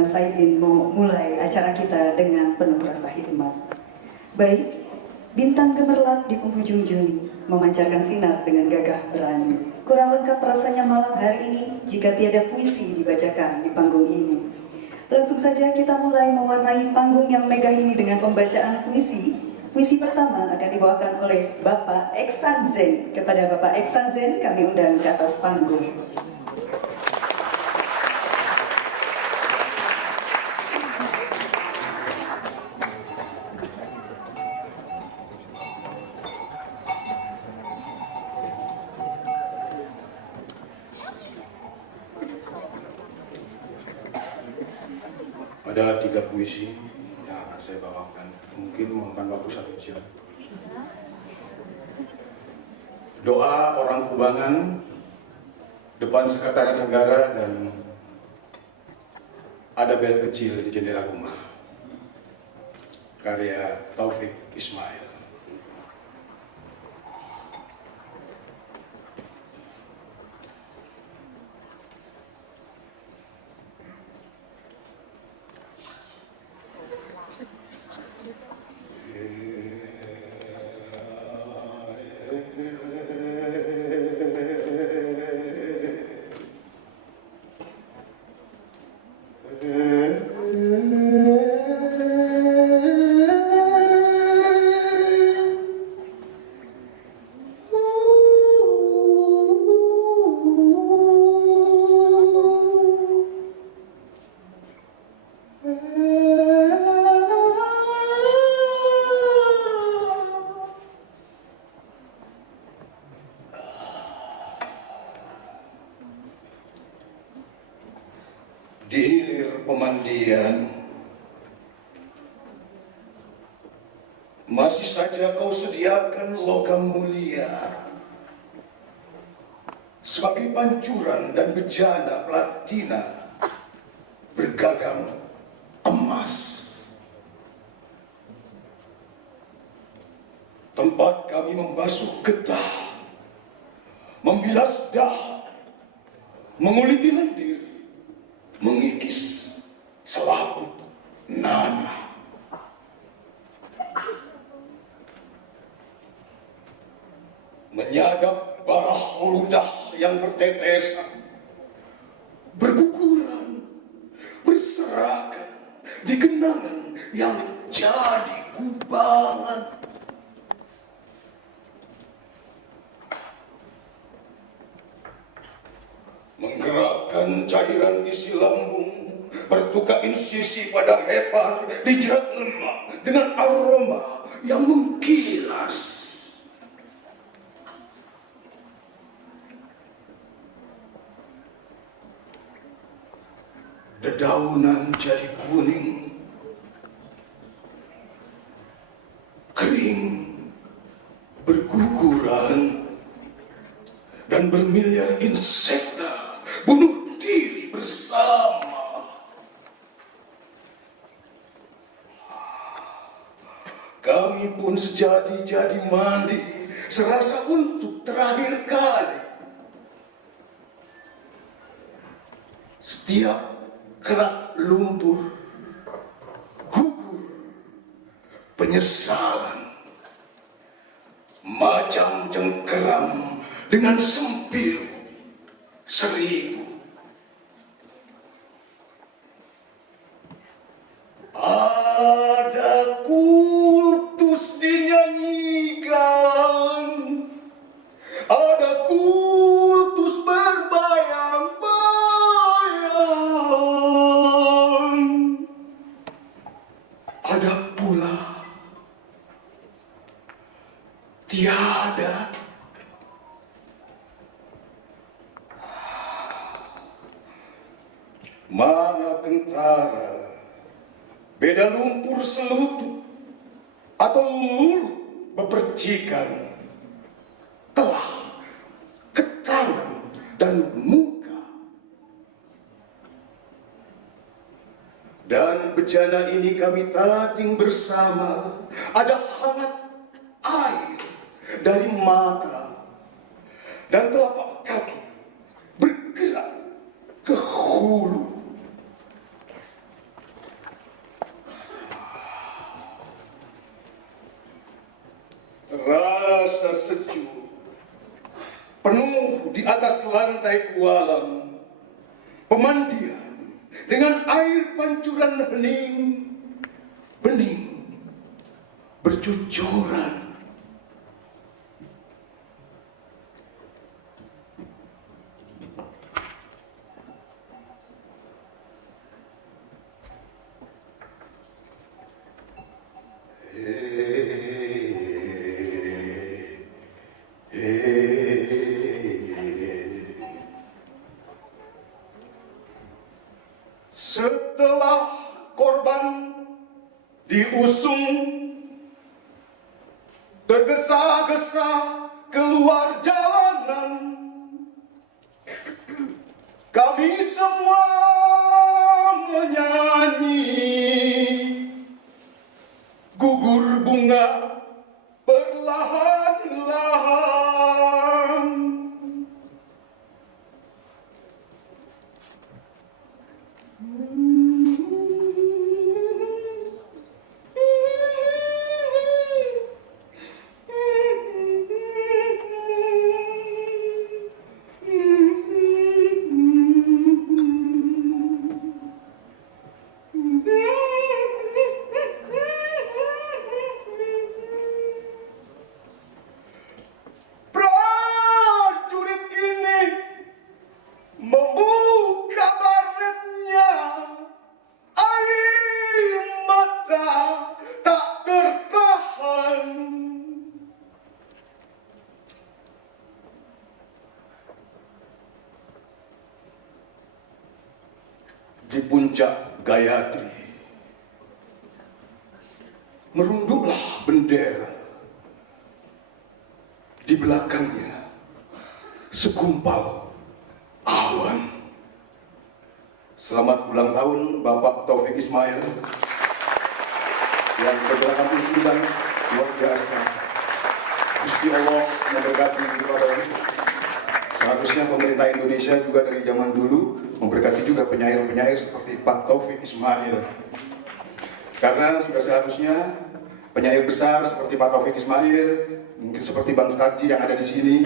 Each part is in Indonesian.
Mas Saidin mau mulai acara kita dengan penuh rasa hikmat. Baik, bintang gemerlap di penghujung Juni memancarkan sinar dengan gagah berani. Kurang lengkap rasanya malam hari ini jika tiada puisi dibacakan di panggung ini. Langsung saja kita mulai mewarnai panggung yang megah ini dengan pembacaan puisi. Puisi pertama akan dibawakan oleh Bapak Eksan Zen. Kepada Bapak Eksan Zen kami undang ke atas panggung. Ada 3 puisi yang akan saya bawakan, mungkin memakan waktu 1 jam. Doa orang Kubangan depan Sekretariat Negara dan ada bel kecil di jendela rumah, karya Taufik Ismail. Di hilir pemandian, masih saja kau sediakan logam mulia sebagai pancuran dan bejana platina bergagang emas. Tempat kami membasuh getah, membilas dahak, menguliti lendir, mengikis selaput nanah. Menyadap barah ludah yang bertetesan, berguguran, berserakan di genangan yang jadi kubangan. Menggerakkan cairan isi lambung, bertukar insisi pada hepar, dijerat lemak dengan aroma yang mengkilas. Dedaunan jadi kuning, kering, berguguran, dan bermiliar insekta bunuh diri bersama. Kami pun sejadi-jadi mandi, serasa untuk terakhir kali. Setiap kerak lumpur, gugur, penyesalan, macam cengkeram dengan sempilu 1000. Ada kultus dinyanyikan, ada kultus berbayang-bayang, ada pula tiada. Mana kentara, beda lumpur selutut atau lulut bepercikan, telah ke tangan dan muka. Dan bejana ini kami tating bersama, ada hangat air dari mata dan telapak kaki bergerak ke hulu. terasa sejuk, penuh di atas lantai kualam, pemandian dengan air pancuran hening, bening bercucuran. Setelah korban diusung, tergesa-gesa keluar jalanan, kami semua menyanyi gugur bunga perlahan-lahan. Prajurit ini membuka baretnya, air mata tak tertahan. Di puncak Gayatri merunduklah bendera. Di belakangnya segumpal awan. Selamat ulang tahun Bapak Taufik Ismail yang bergerakan wisuda luar biasa. Gusti Allah memberkati kepada ini. Seharusnya pemerintah Indonesia juga dari zaman dulu memberkati juga penyair-penyair seperti Pak Taufik Ismail. Karena sudah seharusnya penyair besar seperti Pak Taufik Ismail, mungkin seperti Bang Tarji yang ada di sini,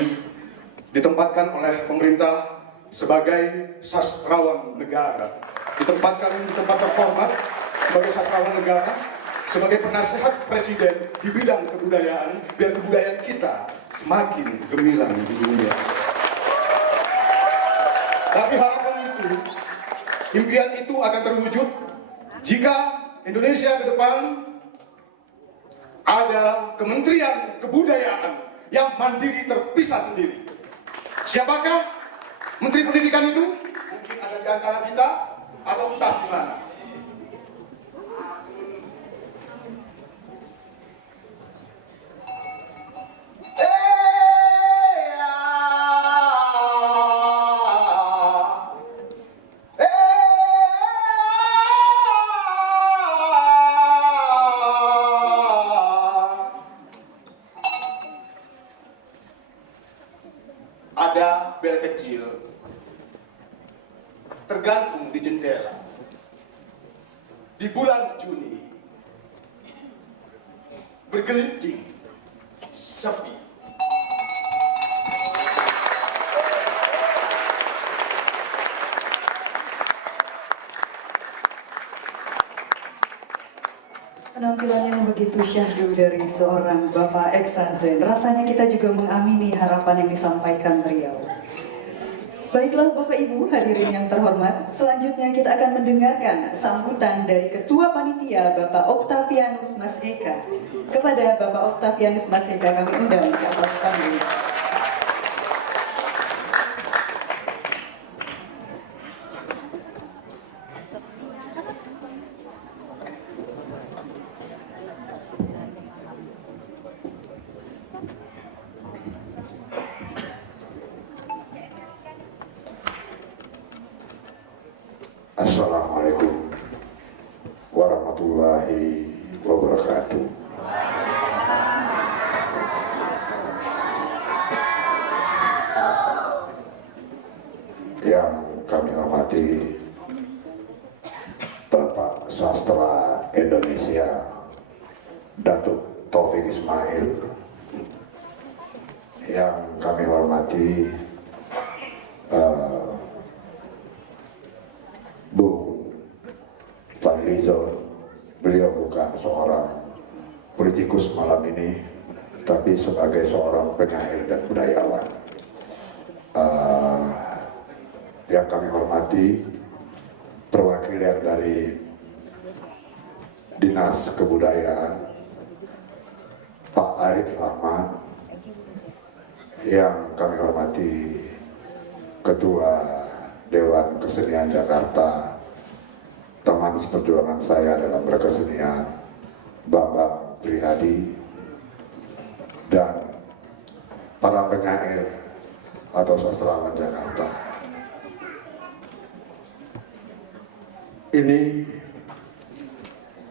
ditempatkan oleh pemerintah sebagai sastrawan negara, ditempatkan di tempat terhormat sebagai sastrawan negara, sebagai penasehat presiden di bidang kebudayaan, biar kebudayaan kita semakin gemilang di dunia. Tapi harapan itu, impian itu akan terwujud jika Indonesia ke depan ada Kementerian Kebudayaan yang mandiri terpisah sendiri. Siapakah Menteri Pendidikan itu? Mungkin ada di antara kita atau entah di mana. Ada bel kecil tergantung di jendela di bulan Juni, bergelincing sepi. Penampilan yang begitu syahdu dari seorang Bapak Eksanzen, rasanya kita juga mengamini harapan yang disampaikan beliau. Baiklah Bapak Ibu hadirin yang terhormat, selanjutnya kita akan mendengarkan sambutan dari Ketua Panitia Bapak Octavianus Mas Eka. Kepada Bapak Octavianus Mas Eka kami undang ke atas panggung. Assalamualaikum warahmatullahi wabarakatuh. Yang kami hormati Bapak Sastra Indonesia Datuk Taufik Ismail, yang kami hormati Bung Fadlizon, beliau bukan seorang politikus malam ini, tapi sebagai seorang penyair dan budayawan. Yang kami hormati perwakilan dari Dinas Kebudayaan, Pak Arif Rahman, yang kami hormati Ketua Dewan Kesenian Jakarta, teman seperjuangan saya dalam berkesenian, Bambang Prihadi, dan para penyair atau sastrawan Jakarta. Ini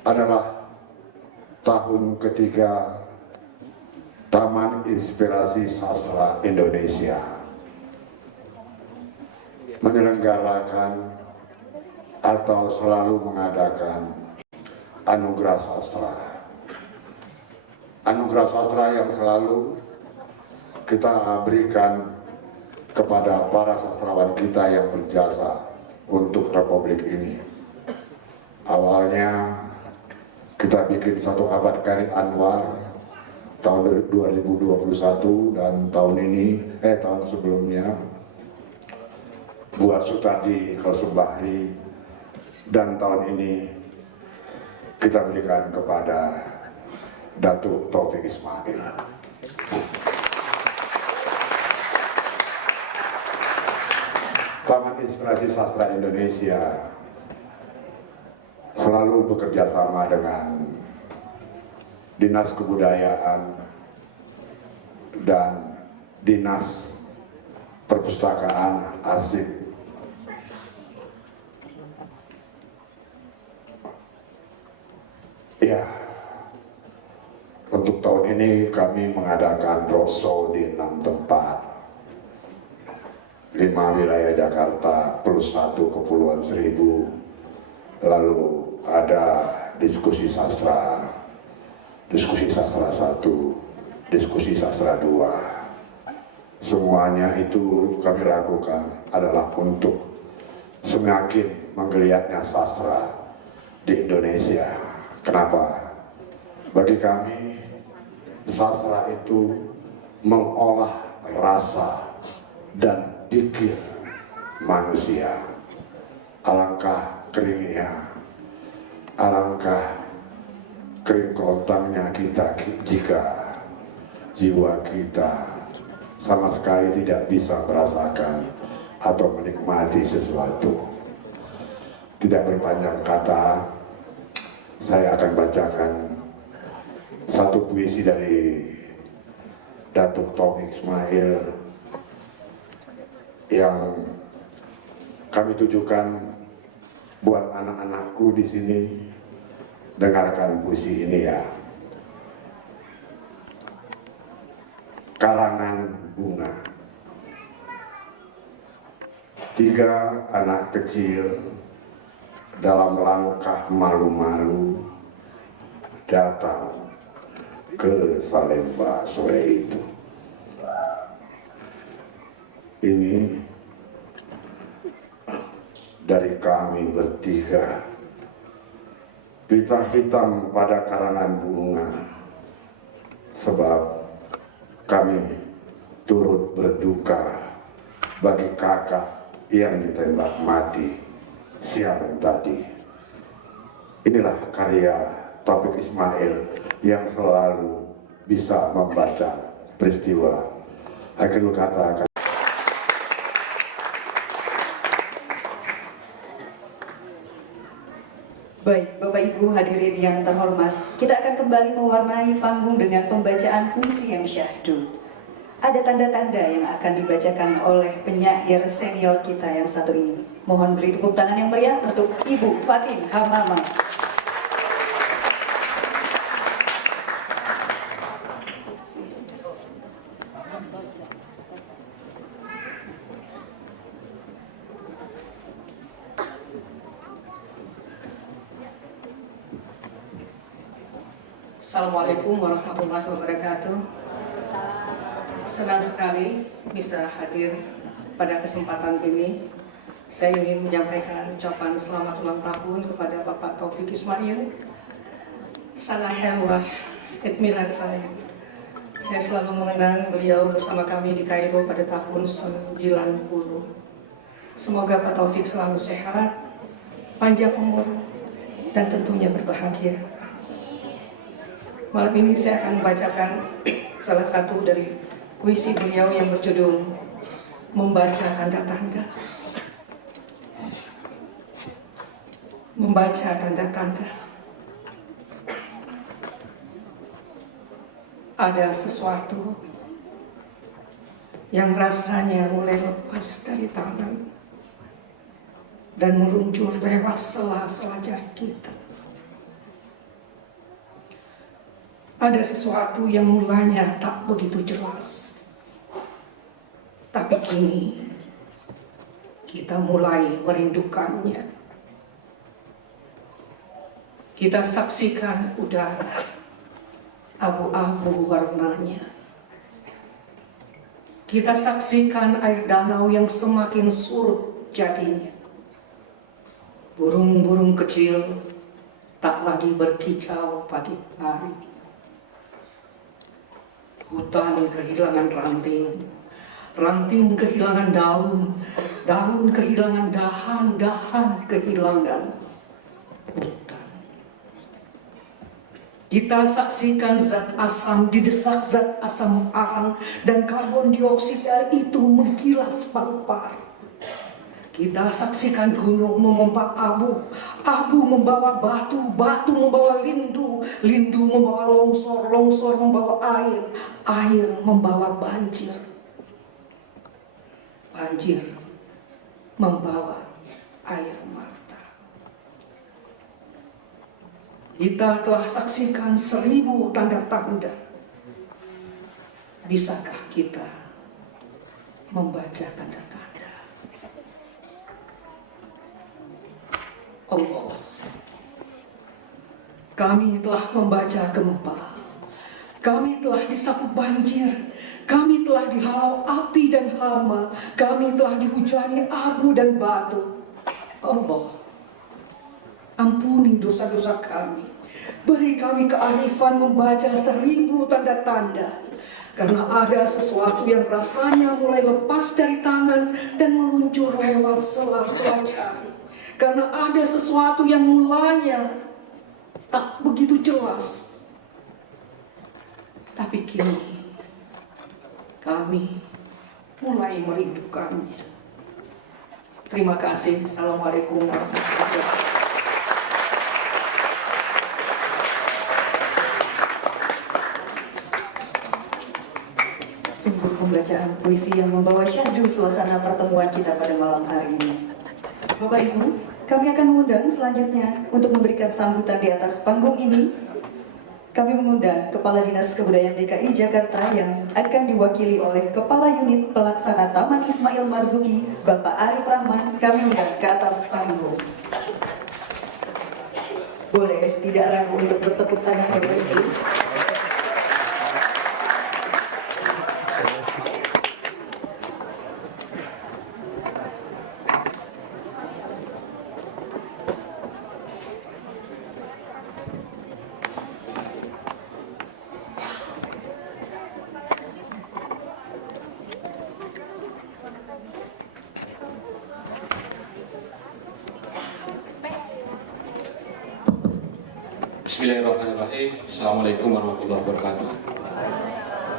adalah tahun ketiga Taman Inspirasi Sastra Indonesia menyelenggarakan atau selalu mengadakan anugerah sastra. Anugerah sastra yang selalu kita berikan kepada para sastrawan kita yang berjasa untuk Republik ini. Awalnya kita bikin satu abad Kari Anwar tahun 2021, dan tahun sebelumnya buat Sutardi Kalsumbahri, dan tahun ini kita berikan kepada Datuk Taufik Ismail. Taman Inspirasi Sastra Indonesia selalu bekerja sama dengan Dinas Kebudayaan dan Dinas Perpustakaan Arsip. Ya, untuk tahun ini kami mengadakan roadshow di 6 tempat, 5 wilayah Jakarta plus 1 Kepulauan Seribu. Lalu ada diskusi sastra 1, diskusi sastra 2. Semuanya itu kami lakukan adalah untuk semakin menggeliatnya sastra di Indonesia. Kenapa? Bagi kami, sastra itu mengolah rasa dan pikir manusia. Alangkah keringnya, alangkah kering kelontangnya kita jika jiwa kita sama sekali tidak bisa merasakan atau menikmati sesuatu. Tidak berpanjang kata, saya akan bacakan satu puisi dari Datuk Taufik Ismail yang kami tujukan buat anak-anakku di sini. Dengarkan puisi ini ya. Karangan bunga. 3 anak kecil dalam langkah malu-malu datang ke Salemba sore itu. Ini dari kami bertiga, pita hitam pada karangan bunga, sebab kami turut berduka bagi kakak yang ditembak mati siang tadi. Inilah karya Taufik Ismail yang selalu bisa membaca peristiwa. Akhirul kata. Baik, Bapak Ibu hadirin yang terhormat, kita akan kembali mewarnai panggung dengan pembacaan puisi yang syahdu. Ada tanda-tanda yang akan dibacakan oleh penyair senior kita yang satu ini. Mohon beri tepuk tangan yang meriah untuk Ibu Fatin Hamama. Assalamualaikum warahmatullahi wabarakatuh. senang sekali bisa hadir pada kesempatan ini. Saya ingin menyampaikan ucapan selamat ulang tahun kepada Bapak Taufik Ismail. Sana Helwah, Milad saya. Saya selalu mengenang beliau bersama kami di Kairo pada tahun 90. Semoga Pak Taufik selalu sehat, panjang umur, dan tentunya berbahagia. Malam ini saya akan membacakan salah satu dari puisi beliau yang berjudul Membaca Tanda-Tanda. Membaca tanda-tanda. Ada sesuatu yang rasanya mulai lepas dari tangan dan meluncur lewat sela-sela jari kita. Ada sesuatu yang mulanya tak begitu jelas, tapi kini kita mulai merindukannya. Kita saksikan udara abu-abu warnanya. Kita saksikan air danau yang semakin surut jadinya. Burung-burung kecil tak lagi berkicau pagi hari. Hutan kehilangan ranting, ranting kehilangan daun, daun kehilangan dahan, dahan kehilangan hutan. Kita saksikan zat asam didesak zat asam arang dan karbon dioksida itu mengkilas paru-paru. Kita saksikan gunung memompa abu, abu membawa batu, batu membawa lindu, lindu membawa longsor, longsor membawa air, air membawa banjir, banjir membawa air mata. Kita telah saksikan 1000 tanda-tanda. Bisakah kita membaca tanda-tanda? Allah, kami telah membaca gempa, kami telah disapu banjir, kami telah dihalau api dan hama, kami telah dihujani abu dan batu. Allah, ampuni dosa-dosa kami. Beri kami kearifan membaca 1000 tanda-tanda. Karena ada sesuatu yang rasanya mulai lepas dari tangan dan meluncur lewat sela-sela jari. Karena ada sesuatu yang mulanya tak begitu jelas. Tapi kini kami mulai merindukannya. Terima kasih. Assalamualaikum warahmatullahi wabarakatuh. Sungguh pembacaan puisi yang membawa syahdu suasana pertemuan kita pada malam hari ini. Bapak Ibu, kami akan mengundang selanjutnya untuk memberikan sambutan di atas panggung ini. Kami mengundang Kepala Dinas Kebudayaan DKI Jakarta yang akan diwakili oleh Kepala Unit Pelaksana Taman Ismail Marzuki, Bapak Arif Rahman. Kami undang ke atas panggung. Boleh tidak ragu untuk bertepuk tangan Bapak Ibu. Bismillahirrahmanirrahim. Assalamualaikum warahmatullahi wabarakatuh.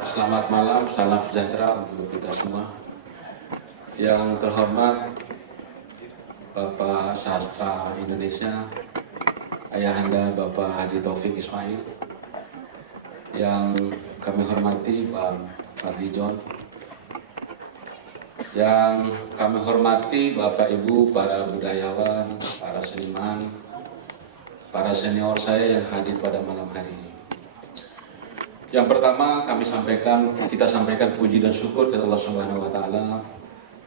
Selamat malam, salam sejahtera untuk kita semua. Yang terhormat Bapak Sastra Indonesia, Ayahanda Bapak Haji Taufik Ismail. Yang kami hormati Pak Fadli-John. Yang kami hormati Bapak Ibu, para budayawan, para seniman, para senior saya yang hadir pada malam hari ini. Yang pertama kita sampaikan puji dan syukur kepada Allah Subhanahu wa taala.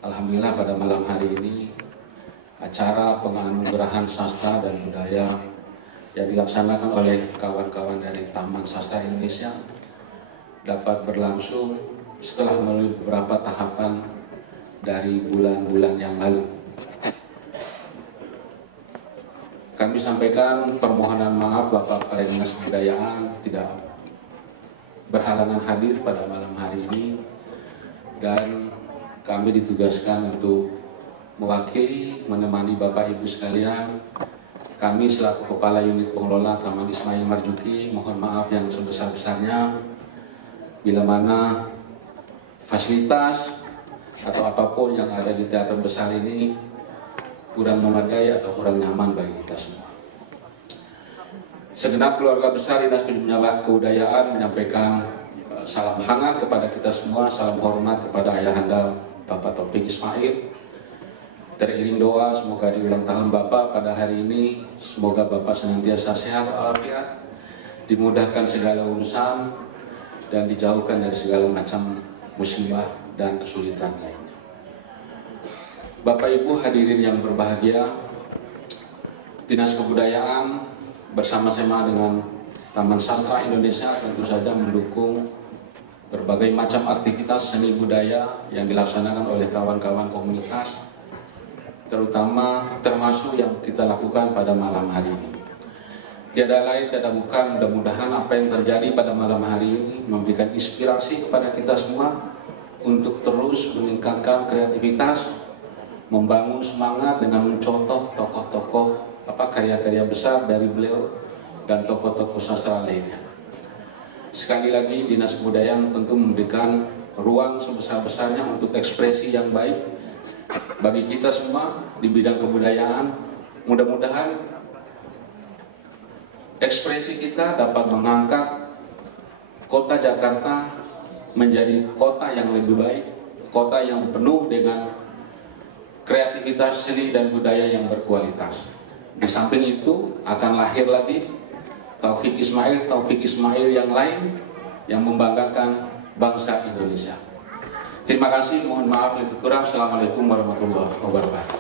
Alhamdulillah pada malam hari ini acara penganugerahan sastra dan budaya yang dilaksanakan oleh kawan-kawan dari Taman Sastra Indonesia dapat berlangsung setelah melalui beberapa tahapan dari bulan-bulan yang lalu. Kami sampaikan permohonan maaf Bapak Kepala Dinas Kebudayaan tidak berhalangan hadir pada malam hari ini, dan kami ditugaskan untuk mewakili menemani Bapak Ibu sekalian. Kami selaku Kepala Unit Pengelola Taman Ismail Marzuki mohon maaf yang sebesar-besarnya bila mana fasilitas atau apapun yang ada di teater besar ini kurang memadai atau kurang nyaman bagi kita semua. Segenap keluarga besar Dinas Kebudayaan menyampaikan salam hangat kepada kita semua, salam hormat kepada Ayahanda Bapak Taufik Ismail. Teriring doa semoga di ulang tahun Bapak pada hari ini, semoga Bapak senantiasa sehat walafiat, dimudahkan segala urusan, dan dijauhkan dari segala macam musibah dan kesulitan lainnya. Bapak Ibu hadirin yang berbahagia, Dinas Kebudayaan bersama-sama dengan Taman Sastra Indonesia tentu saja mendukung berbagai macam aktivitas seni budaya yang dilaksanakan oleh kawan-kawan komunitas, termasuk yang kita lakukan pada malam hari ini. Tiada lain, tiada bukan, mudah-mudahan apa yang terjadi pada malam hari ini memberikan inspirasi kepada kita semua untuk terus meningkatkan kreativitas, membangun semangat dengan mencontoh tokoh-tokoh karya-karya besar dari beliau dan tokoh-tokoh sastra lainnya. Sekali lagi, Dinas Kebudayaan tentu memberikan ruang sebesar-besarnya untuk ekspresi yang baik bagi kita semua di bidang kebudayaan. Mudah-mudahan ekspresi kita dapat mengangkat kota Jakarta menjadi kota yang lebih baik, kota yang penuh dengan kreativitas seni dan budaya yang berkualitas. Di samping itu akan lahir lagi Taufik Ismail yang lain yang membanggakan bangsa Indonesia. Terima kasih, mohon maaf lebih kurang. Assalamualaikum warahmatullahi wabarakatuh.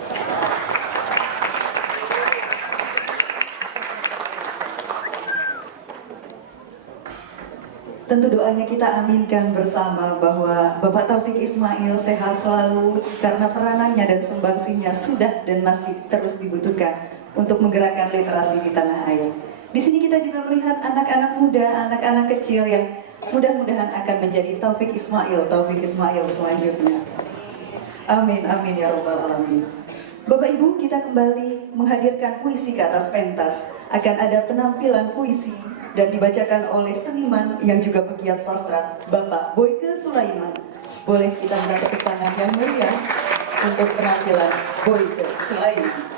Tentu doanya kita aminkan bersama bahwa Bapak Taufik Ismail sehat selalu karena peranannya dan sumbangsinya sudah dan masih terus dibutuhkan untuk menggerakkan literasi di tanah air. Di sini kita juga melihat anak-anak muda, anak-anak kecil yang mudah-mudahan akan menjadi Taufik Ismail selanjutnya. Amin, amin ya rabbal alamin. Bapak Ibu, kita kembali menghadirkan puisi ke atas pentas. Akan ada penampilan puisi dan dibacakan oleh seniman yang juga pegiat sastra, Bapak Boyke Sulaiman. Boleh kita minta tepuk tangan yang meriah untuk penampilan Boyke Sulaiman.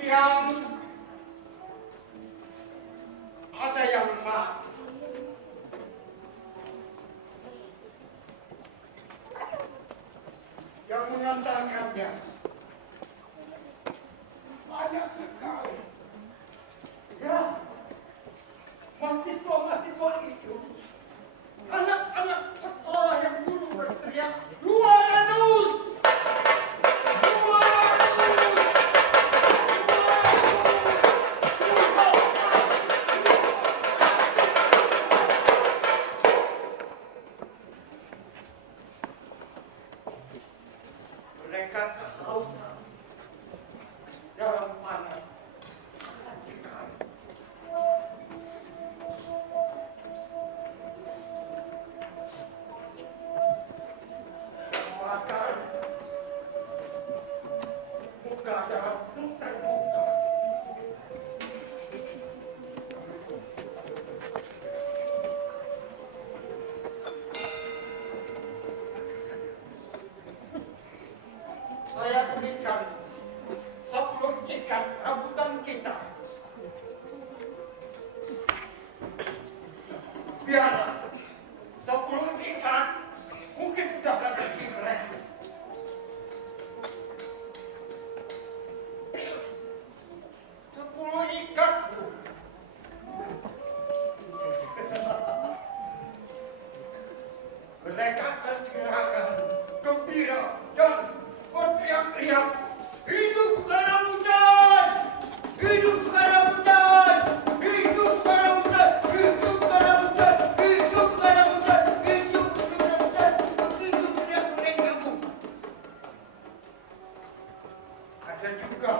siang ada yang mati. Yang mengantarkannya banyak sekali. Ya, mahasiswa-mahasiswa itu, anak-anak sekolah yang dulu berteriak 200! Mereka kehausan dalam panas. Makan buka dalam terbuka. Saya berikan 10 ikat rambutan kita. Biarlah 10 ikat mungkin sudah lebih keren. 10 ikat, Bu. Mereka terkirakan gembira dan berteriak-teriak, hidup Karamutan! Hidup Karamutan! Hidup Karamutan! Hidup Karamutan! Hidup Karamutan! Hidup Karamutan! Begitu teriak mereka, Bu. Ada juga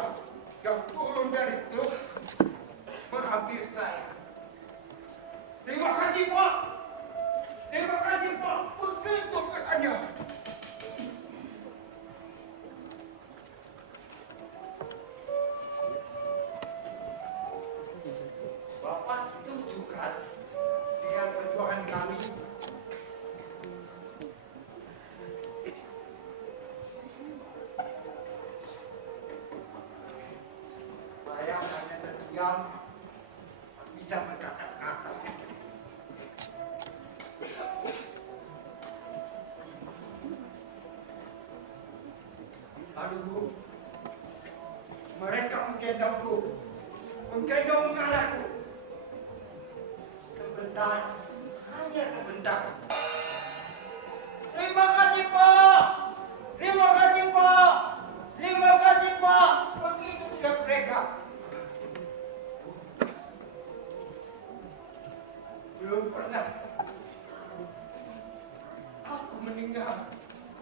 yang turun dari truk menghampiri saya. Terima kasih, Pak. Terima kasih, Pak. Begitu katanya. Bapak setuju kan dengan perjuangan kami? Saya hanya terdiam, tak bisa berkata-kata. Lalu, Bu, mereka menggendongku, menggendong anakku. Sebentar, hanya sebentar. Terima kasih, Pak. Terima kasih, Pak. Terima kasih, Pak. Begitu tidak mereka. Belum pernah aku mendengar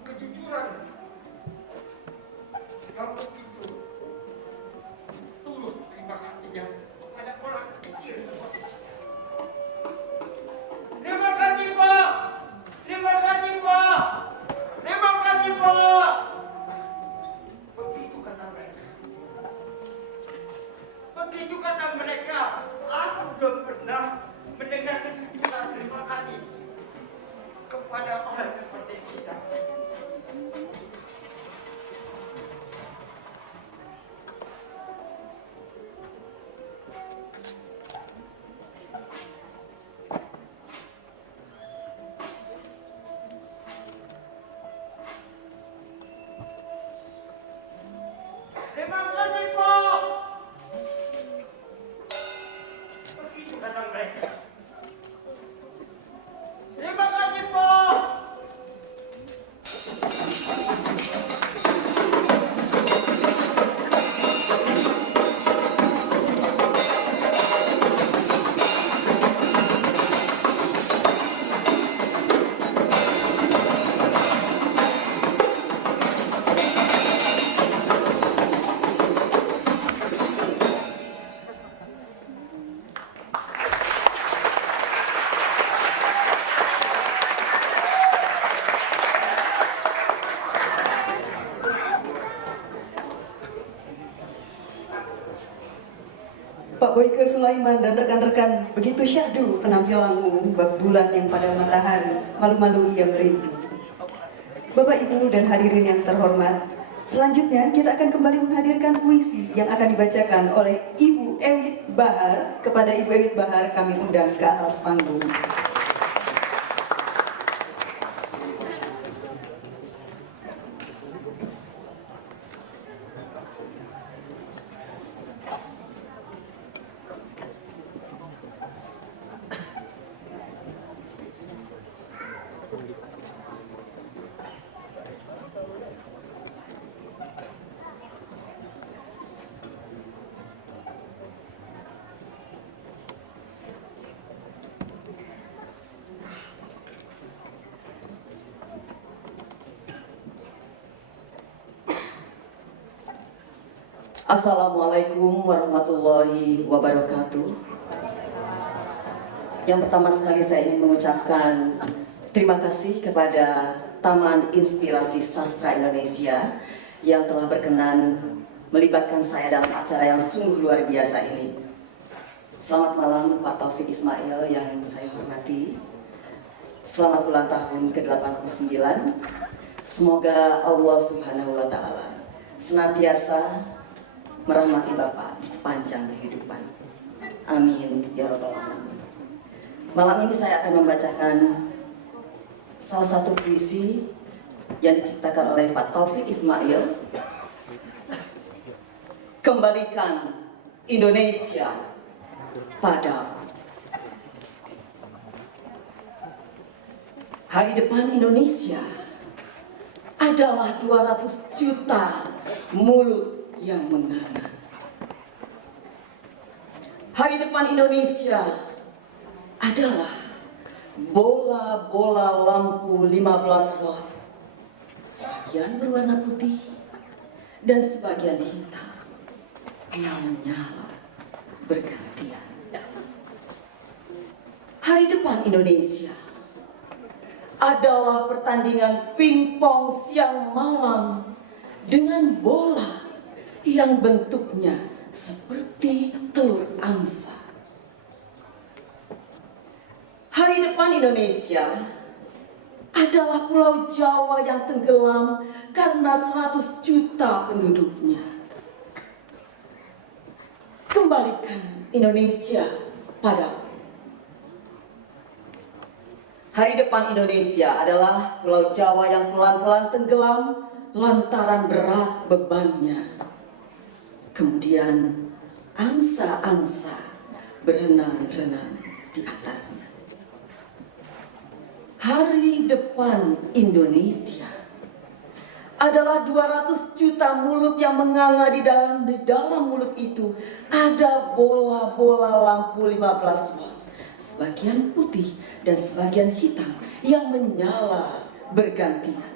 kejujuran yang begitu tulus terima kasihnya kepada orang kecil. Terima kasih, Pak. Terima kasih, Pak. Terima kasih, Pak. Begitu kata mereka. Begitu kata mereka. Aku belum pernah mendengar kejujuran terima kasih kepada orang seperti kita. Terima kasih, Pak. Begitu kata mereka. Terima kasih, Pak. Pak Boyke Sulaiman dan rekan-rekan, begitu syahdu penampilanmu bak bulan yang pada matahari, malu-malu ia merindu. Bapak Ibu dan hadirin yang terhormat, Selanjutnya kita akan kembali menghadirkan puisi yang akan dibacakan oleh Ibu Ewit Bahar. Kepada Ibu Ewit Bahar kami undang ke atas panggung. Assalamualaikum warahmatullahi wabarakatuh. Yang pertama sekali saya ingin mengucapkan terima kasih kepada Taman Inspirasi Sastra Indonesia yang telah berkenan melibatkan saya dalam acara yang sungguh luar biasa ini. Selamat malam Pak Taufik Ismail yang saya hormati. Selamat ulang tahun ke-89. Semoga Allah Subhanahu wa Ta'ala senantiasa merahmati Bapak di sepanjang kehidupan. Amin ya rabbal alamin. Malam ini saya akan membacakan salah satu puisi yang diciptakan oleh Pak Taufik Ismail. Kembalikan Indonesia padaku. Hari depan Indonesia adalah 200 juta mulut yang menganga. Hari depan Indonesia adalah bola-bola lampu 15 watt, sebagian berwarna putih dan sebagian hitam yang menyala bergantian. Hari depan Indonesia adalah pertandingan pingpong siang malam dengan bola yang bentuknya seperti telur angsa. Hari depan Indonesia adalah Pulau Jawa yang tenggelam karena 100 juta penduduknya. Kembalikan Indonesia padaku. Hari depan Indonesia adalah Pulau Jawa yang pelan-pelan tenggelam lantaran berat bebannya. Kemudian angsa-angsa berenang-renang di atasnya. Hari depan Indonesia adalah 200 juta mulut yang menganga di dalam mulut itu ada bola-bola lampu 15 watt, sebagian putih dan sebagian hitam yang menyala bergantian.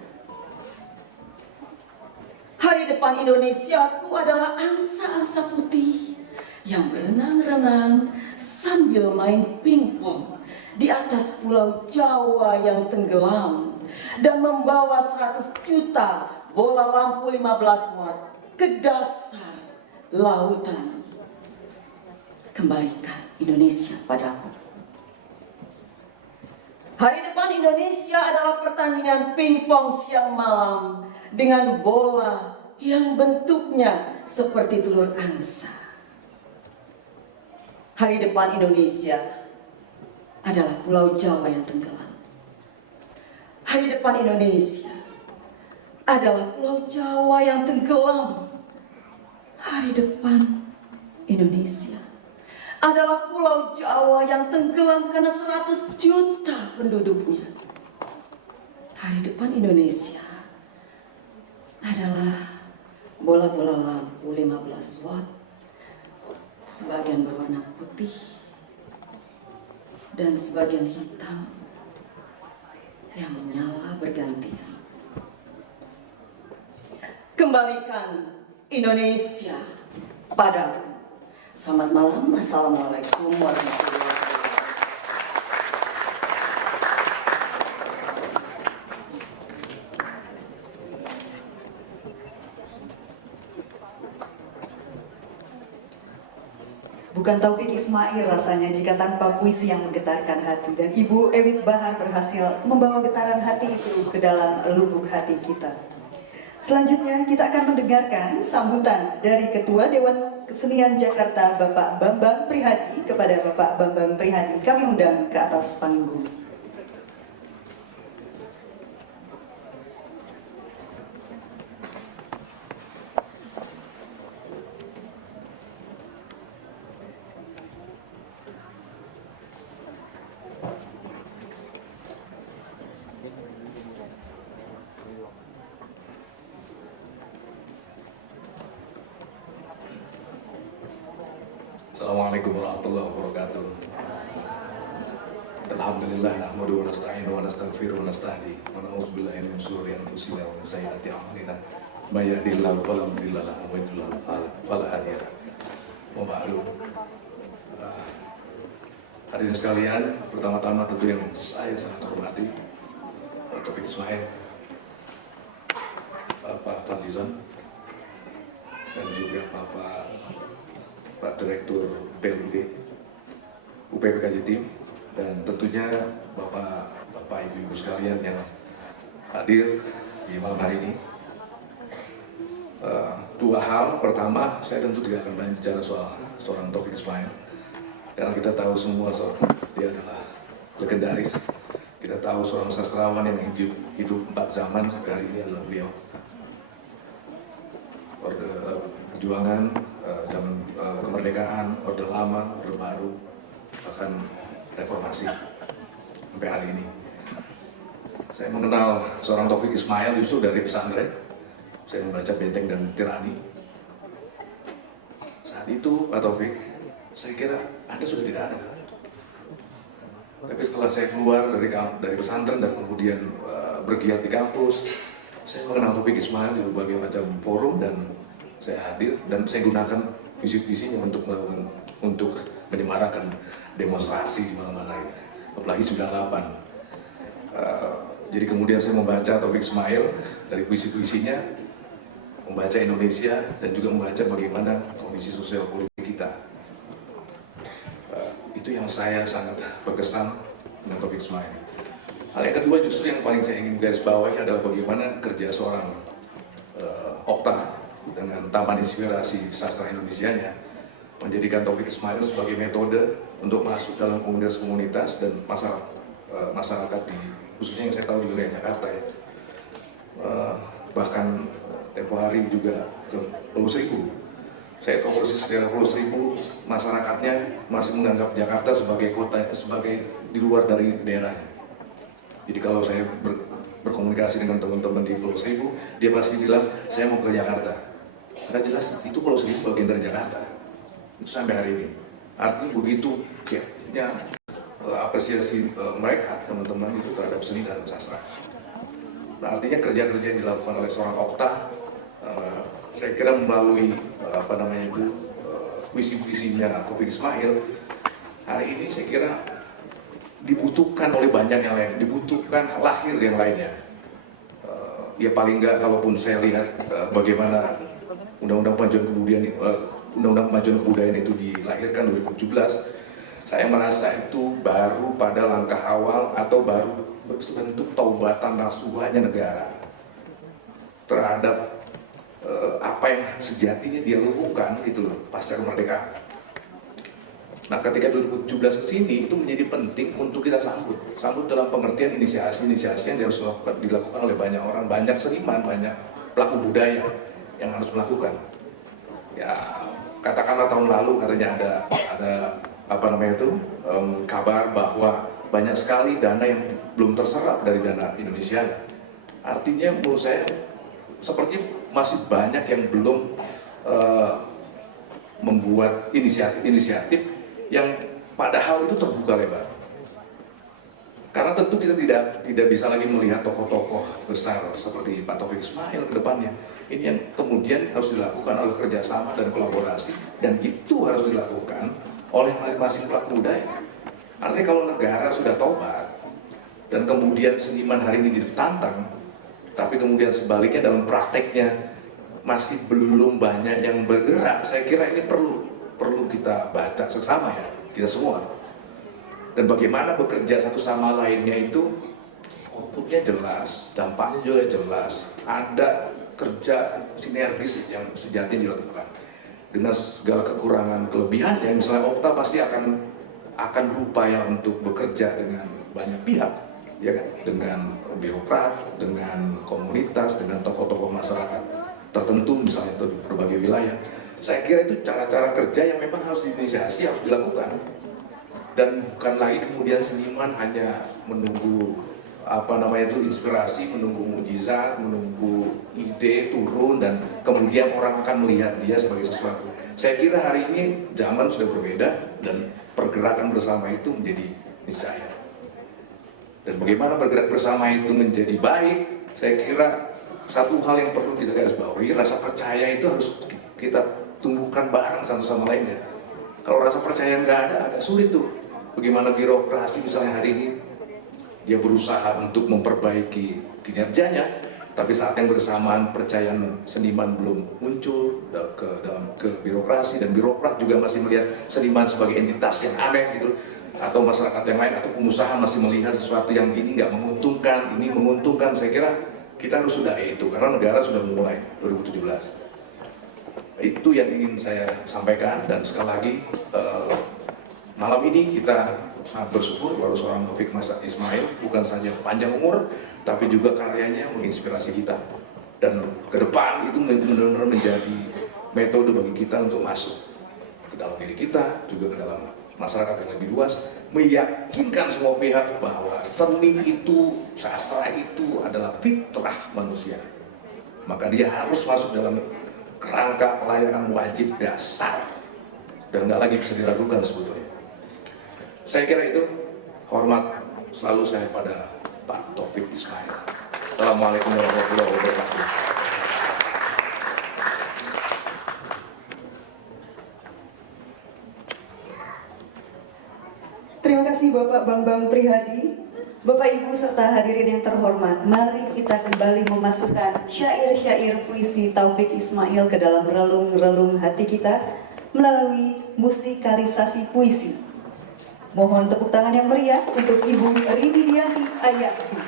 Hari depan Indonesiaku adalah angsa-angsa putih yang berenang-renang sambil main pingpong di atas Pulau Jawa yang tenggelam dan membawa 100 juta bola lampu 15 watt ke dasar lautan. Kembalikan Indonesia padaku. Hari depan Indonesia adalah pertandingan pingpong siang malam dengan bola yang bentuknya seperti telur angsa. Hari depan Indonesia adalah Pulau Jawa yang tenggelam. Hari depan Indonesia adalah Pulau Jawa yang tenggelam. Hari depan Indonesia adalah Pulau Jawa yang tenggelam karena 100 juta penduduknya. Hari depan Indonesia adalah bola-bola lampu 15 watt, sebagian berwarna putih dan sebagian hitam yang menyala bergantian. Kembalikan Indonesia padaku. Selamat malam. Assalamualaikum warahmatullahi wabarakatuh. Bukan Taufik Ismail rasanya jika tanpa puisi yang menggetarkan hati. Dan Ibu Ewit Bahar berhasil membawa getaran hati itu ke dalam lubuk hati kita. Selanjutnya kita akan mendengarkan sambutan dari Ketua Dewan Kesenian Jakarta Bapak Bambang Prihadi. Kepada Bapak Bambang Prihadi kami undang ke atas panggung. Assalamualaikum warahmatullahi wabarakatuh. Alhamdulillah nahmaduhu wa nasta'inu wa nastaghfiruh wa nastahdi wa na'udzu billahi min syururi anfusina wa min sayyiati a'malina. May yahdihillahu fala mudilla lahu wa may yudlil fala hadiya lahu. Wa ba'du. Hadirin sekalian, pertama-tama tentu yang saya sangat hormati Pak Taufik Ismail, Bapak Fadlizon, dan juga Pak Direktur PUD UPPK Jatim, dan tentunya Bapak Ibu sekalian yang hadir di malam hari ini. Dua hal, pertama saya tentu tidak akan banyak bicara soal seorang Taufik Ismail karena kita tahu semua dia adalah legendaris. Kita tahu seorang sastrawan yang hidup 4 zaman sampai hari ini adalah beliau. Orde perjuangan, zaman kemerdekaan, orde lama, orde baru, bahkan reformasi sampai hari ini. Saya mengenal seorang Taufik Ismail justru dari pesantren. Saya membaca Benteng dan Tirani. Saat itu Pak Taufik, saya kira Anda sudah tidak ada. Tapi setelah saya keluar dari pesantren dan kemudian bergiat di kampus, saya mengenal Taufik Ismail di berbagai macam forum dan saya hadir dan saya gunakan visi-visinya untuk menyemarakan demonstrasi di mana-mana, apalagi 98. Jadi kemudian saya membaca Taufik Ismail dari puisi-puisinya, membaca Indonesia dan juga membaca bagaimana kondisi sosial politik kita. Itu yang saya sangat berkesan dengan Taufik Ismail. Hal yang kedua justru yang paling saya ingin garis bawahi adalah bagaimana kerja seorang Okta dengan Taman Inspirasi Sastra Indonesianya menjadikan Taufik Ismail sebagai metode untuk masuk dalam komunitas-komunitas dan masyarakat di khususnya yang saya tahu di wilayah Jakarta ya. Bahkan tempo hari juga ke Pulau Seribu. Saya tahu persis daerah Pulau Seribu masyarakatnya masih menganggap Jakarta sebagai kota, sebagai di luar dari daerahnya. Jadi kalau saya berkomunikasi dengan teman-teman di Pulau Seribu, dia pasti bilang saya mau ke Jakarta. Karena jelas itu Pulau Seribu bagian dari Jakarta. Itu sampai hari ini. Artinya begitu kayaknya apresiasi mereka teman-teman itu terhadap seni dan sastra. Nah, artinya kerja-kerja yang dilakukan oleh seorang Okta, saya kira melalui visi-visinya Taufik Ismail, hari ini saya kira dibutuhkan oleh banyak yang lain, dibutuhkan lahir yang lainnya. Ya paling enggak kalaupun saya lihat bagaimana Undang-Undang Kemajuan Kebudayaan itu dilahirkan 2017, saya merasa itu baru pada langkah awal atau baru bentuk taubatan nasuhanya negara terhadap apa yang sejatinya dia lakukan gitu loh pasca kemerdekaan. Nah, ketika 2017 ke sini itu menjadi penting untuk kita sambut dalam pengertian inisiasi-inisiasi yang harus dilakukan oleh banyak orang, banyak seniman, banyak pelaku budaya yang harus melakukan. Ya, katakanlah tahun lalu katanya ada kabar bahwa banyak sekali dana yang belum terserap dari dana Indonesia. Artinya menurut saya seperti masih banyak yang belum membuat inisiatif yang padahal itu terbuka lebar. Karena tentu kita tidak bisa lagi melihat tokoh-tokoh besar seperti Pak Taufik Ismail ke depannya. Ini yang kemudian harus dilakukan oleh kerjasama dan kolaborasi, dan itu harus dilakukan oleh masing-masing pelaku budaya. Artinya kalau negara sudah tobat dan kemudian seniman hari ini ditantang, tapi kemudian sebaliknya dalam prakteknya masih belum banyak yang bergerak, saya kira ini perlu kita baca bersama ya, kita semua. Dan bagaimana bekerja satu sama lainnya itu outputnya jelas, dampaknya juga jelas, ada kerja sinergis yang sejati dilakukan dengan segala kekurangan kelebihan yang misalnya Okta pasti akan berupaya untuk bekerja dengan banyak pihak, ya kan, dengan birokrat, dengan komunitas, dengan tokoh-tokoh masyarakat tertentu misalnya itu di berbagai wilayah. Saya kira itu cara-cara kerja yang memang harus diinisiasi, harus dilakukan, dan bukan lagi kemudian seniman hanya menunggu inspirasi, menunggu mujizat, menunggu ide turun dan kemudian orang akan melihat dia sebagai sesuatu. Saya kira hari ini zaman sudah berbeda dan pergerakan bersama itu menjadi niscaya. Dan bagaimana bergerak bersama itu menjadi baik, saya kira satu hal yang perlu kita garis bawahi, rasa percaya itu harus kita tumbuhkan bareng satu sama lainnya. Kalau rasa percaya nggak ada, agak sulit tuh. Bagaimana birokrasi misalnya hari ini dia berusaha untuk memperbaiki kinerjanya, tapi saat yang bersamaan percayaan seniman belum muncul ke birokrasi, dan birokrat juga masih melihat seniman sebagai entitas yang aneh gitu, atau masyarakat yang lain atau pengusaha masih melihat sesuatu yang ini nggak menguntungkan, ini menguntungkan. Saya kira kita harus sudahi itu karena negara sudah memulai 2017. Itu yang ingin saya sampaikan, dan sekali lagi malam ini kita bersyukur bahwa seorang Taufik Ismail bukan saja panjang umur, tapi juga karyanya menginspirasi kita. Dan ke depan itu benar-benar menjadi metode bagi kita untuk masuk ke dalam diri kita, juga ke dalam masyarakat yang lebih luas, meyakinkan semua pihak bahwa seni itu, sastra itu adalah fitrah manusia. Maka dia harus masuk dalam kerangka pelayanan wajib dasar, dan nggak lagi bisa diragukan sebetulnya. Saya kira itu, hormat selalu saya pada Pak Taufik Ismail. Assalamualaikum warahmatullahi wabarakatuh. Terima kasih Bapak Bambang Prihadi. Bapak Ibu serta hadirin yang terhormat, mari kita kembali memasukkan syair-syair puisi Taufik Ismail ke dalam relung-relung hati kita melalui musikalisasi puisi. Mohon tepuk tangan yang meriah untuk Ibu Rini Dianti Ayati.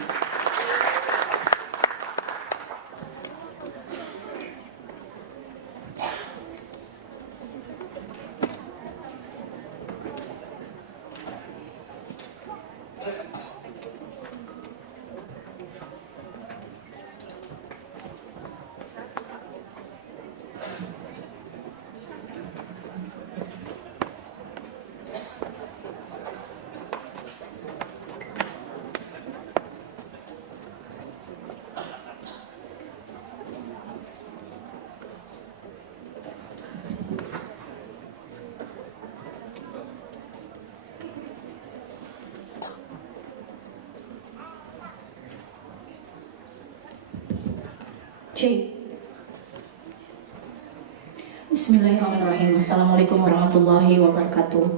Bismillahirrahmanirrahim. Assalamualaikum warahmatullahi wabarakatuh.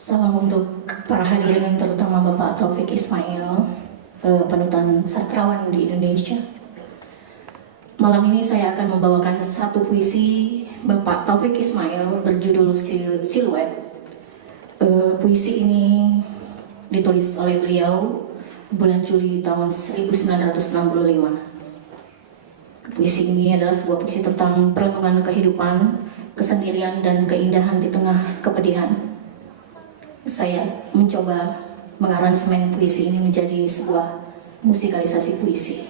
Salam untuk para hadirin, terutama Bapak Taufik Ismail, panutan sastrawan di Indonesia. Malam ini saya akan membawakan satu puisi Bapak Taufik Ismail berjudul Siluet. Puisi ini ditulis oleh beliau bulan Juli tahun 1965. Puisi ini adalah sebuah puisi tentang perenungan kehidupan, kesendirian, dan keindahan di tengah kepedihan. Saya mencoba mengaransemen puisi ini menjadi sebuah musikalisasi puisi.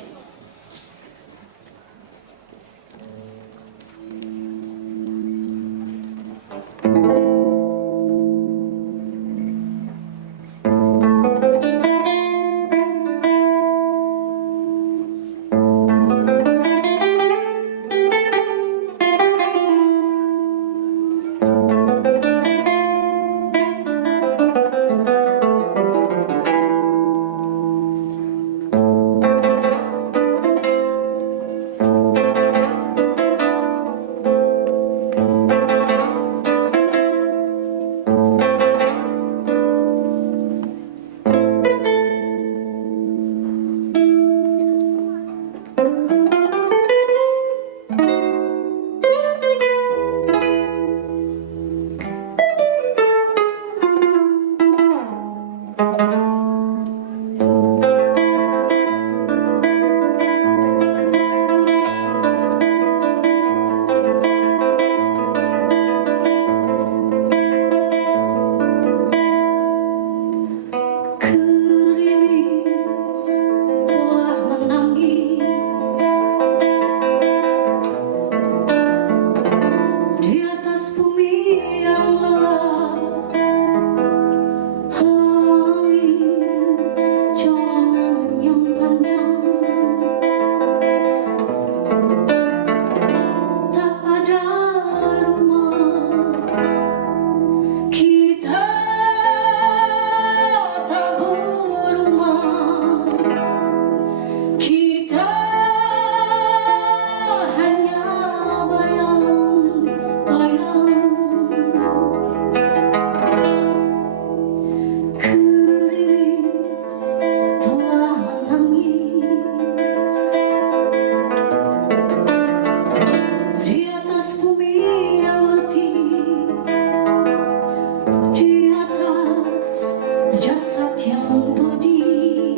saat yang pedih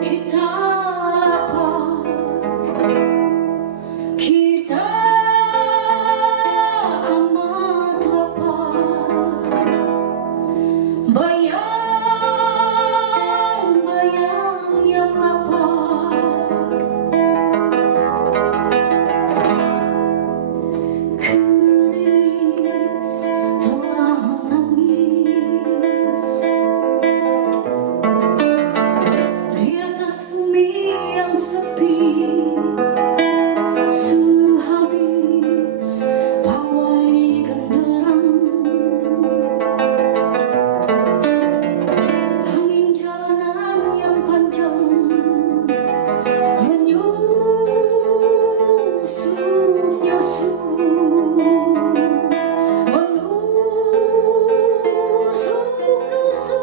kita lapar, kita amat lapar. Bayang-bayang yang lapar, gerimis telah menangis di atas bumi yang sepi. Sudah habis pawai genderang, angin jalanan yang panjang menyusup-nyusup, menusuk-nusuk.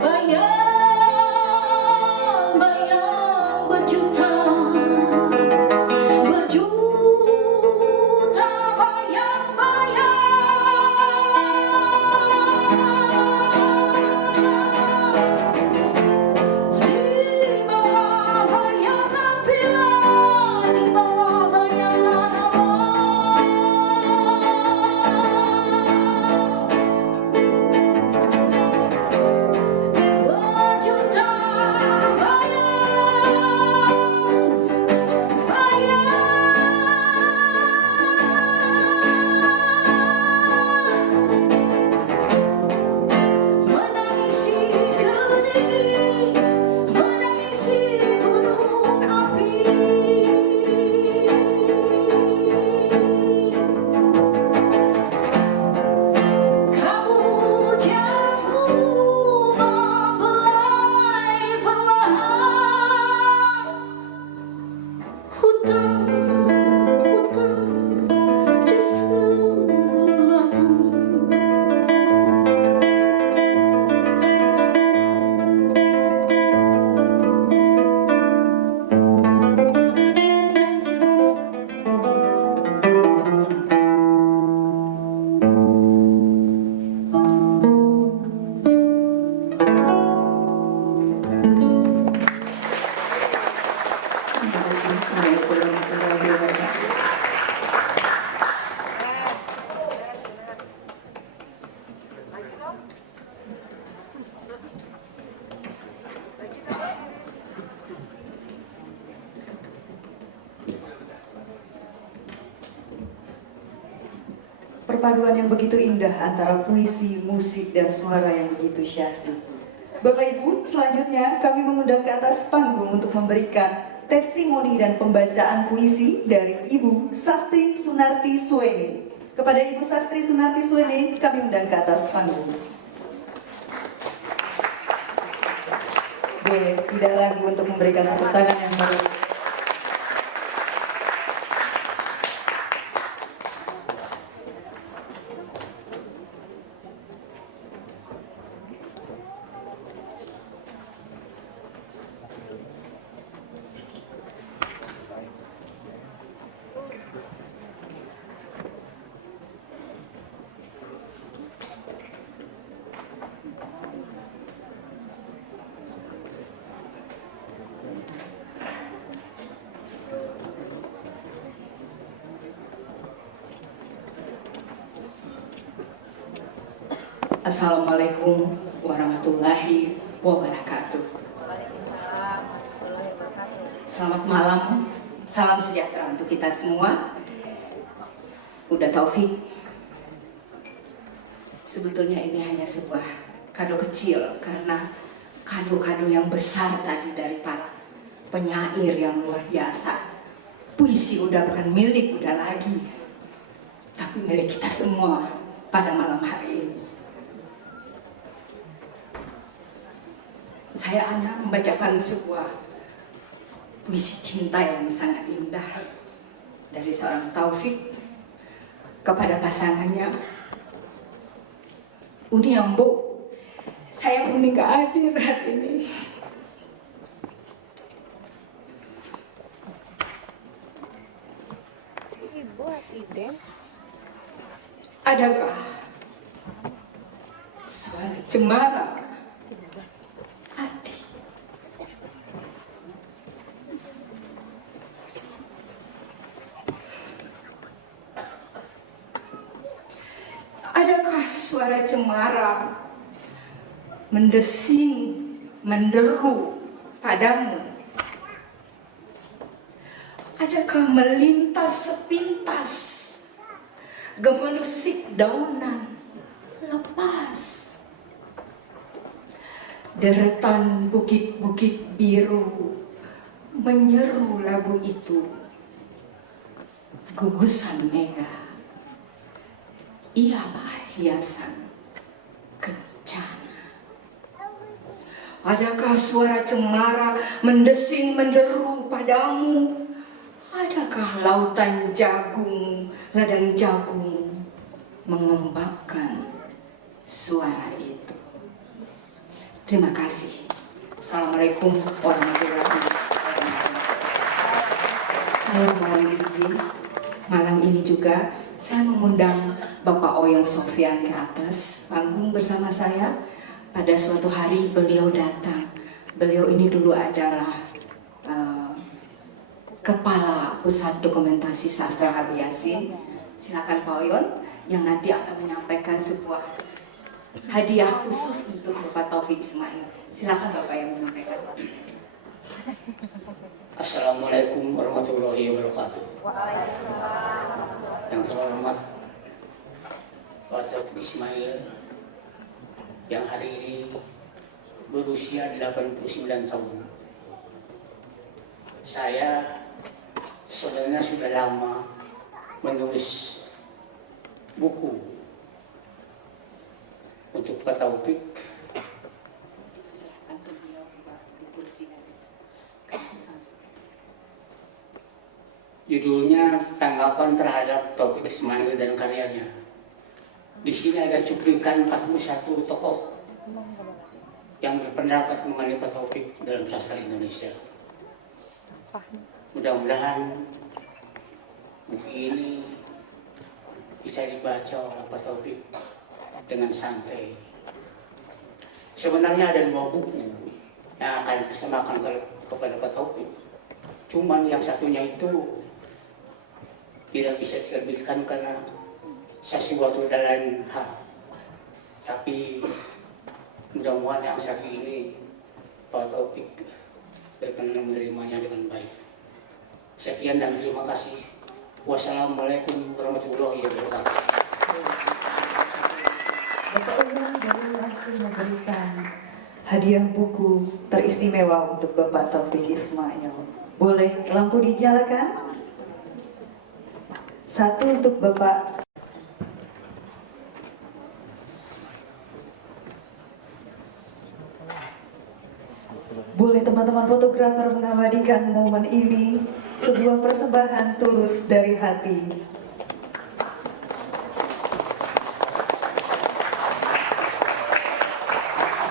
Bayang-bayang berjuta bayang-bayang. Di bawah bayangan bila, di bawah bayangan emas, berjuta menangisi gerimis, menangisi gunung api. Kabut yang membelai perlahan, hutan-hutan di selatan. Terima kasih. Assalamualaikum warahmatullahi wabarakatuh. Perpaduan yang begitu indah antara puisi, musik, dan suara yang begitu syahdu. Bapak Ibu, selanjutnya kami mengundang ke atas panggung untuk memberikan testimoni dan pembacaan puisi dari Ibu Sastri Sunarti Suene. Kepada Ibu Sastri Sunarti Suene, kami undang ke atas panggung. Boleh tidak ragu untuk memberikan tepuk tangan yang meriah. Assalamualaikum warahmatullahi wabarakatuh. Selamat malam, salam sejahtera untuk kita semua. Udah Taufik, sebetulnya ini hanya sebuah kado kecil karena kado-kado yang besar tadi dari para penyair yang luar biasa. Puisi udah bukan milik udah lagi, tapi milik kita semua pada malam hari ini. Saya hanya membacakan sebuah puisi cinta yang sangat indah dari seorang Taufik kepada pasangannya. Uni Ambo, saya uni ke akhirat ini. Ibu Iden. Adakah suara cemara hati? Adakah suara cemara mendesing, menderu padamu? Adakah melintas sepintas gemersik daunan lepas? Deretan bukit-bukit biru menyeru lagu itu. Gugusan mega ialah hiasan kencana. Adakah suara cemara mendesing menderu padamu? Adakah lautan jagung, ladang jagung mengembangkan suara itu? Terima kasih. Assalamualaikum warahmatullahi wabarakatuh. Saya mohon izin, malam ini juga saya mengundang Bapak Oyong Sofyan ke atas panggung bersama saya. Pada suatu hari beliau datang. Beliau ini dulu adalah Kepala Pusat Dokumentasi Sastra Aviasi. Silakan Pak Oyon yang nanti akan menyampaikan sebuah hadiah khusus untuk Bapak Taufik Ismail. Silakan Bapak yang menyampaikan. Assalamualaikum warahmatullahi wabarakatuh. Yang terhormat Pak Taufik Ismail yang hari ini berusia 89 tahun. Saya sebenarnya sudah lama menulis buku untuk Pak Taufik. Judulnya Tanggapan Terhadap Taufik Ismail dan Karyanya. Di sini ada cuplikan 41 tokoh yang berpendapat mengenai Pak Taufik dalam sastra Indonesia. Mudah-mudahan buku ini bisa dibaca oleh Pak Taufik dengan santai. Sebenarnya ada 2 buku yang akan dipersembahkan kepada Pak Taufik. Cuman yang satunya itu tidak bisa diterbitkan karena sesuatu dalam hal. Tapi mudah-mudahan yang satu ini Pak Taufik berkenan menerimanya dengan baik. Sekian dan terima kasih. Wassalamualaikum warahmatullahi wabarakatuh. Bapak Oyong baru langsung memberikan hadiah buku teristimewa untuk Bapak Taufik Ismail. Boleh lampu dinyalakan? Satu untuk Bapak. Boleh teman-teman fotografer mengabadikan momen ini, sebuah persembahan tulus dari hati.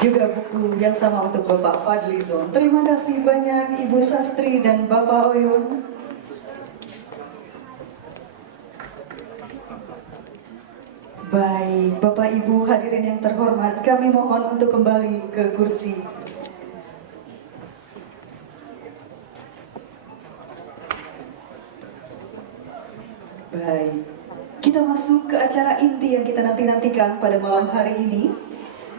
Juga buku yang sama untuk Bapak Fadlizon. Terima kasih banyak Ibu Sastri dan Bapak Oyon. Baik, Bapak Ibu hadirin yang terhormat, kami mohon untuk kembali ke kursi. Baik, kita masuk ke acara inti yang kita nanti-nantikan pada malam hari ini,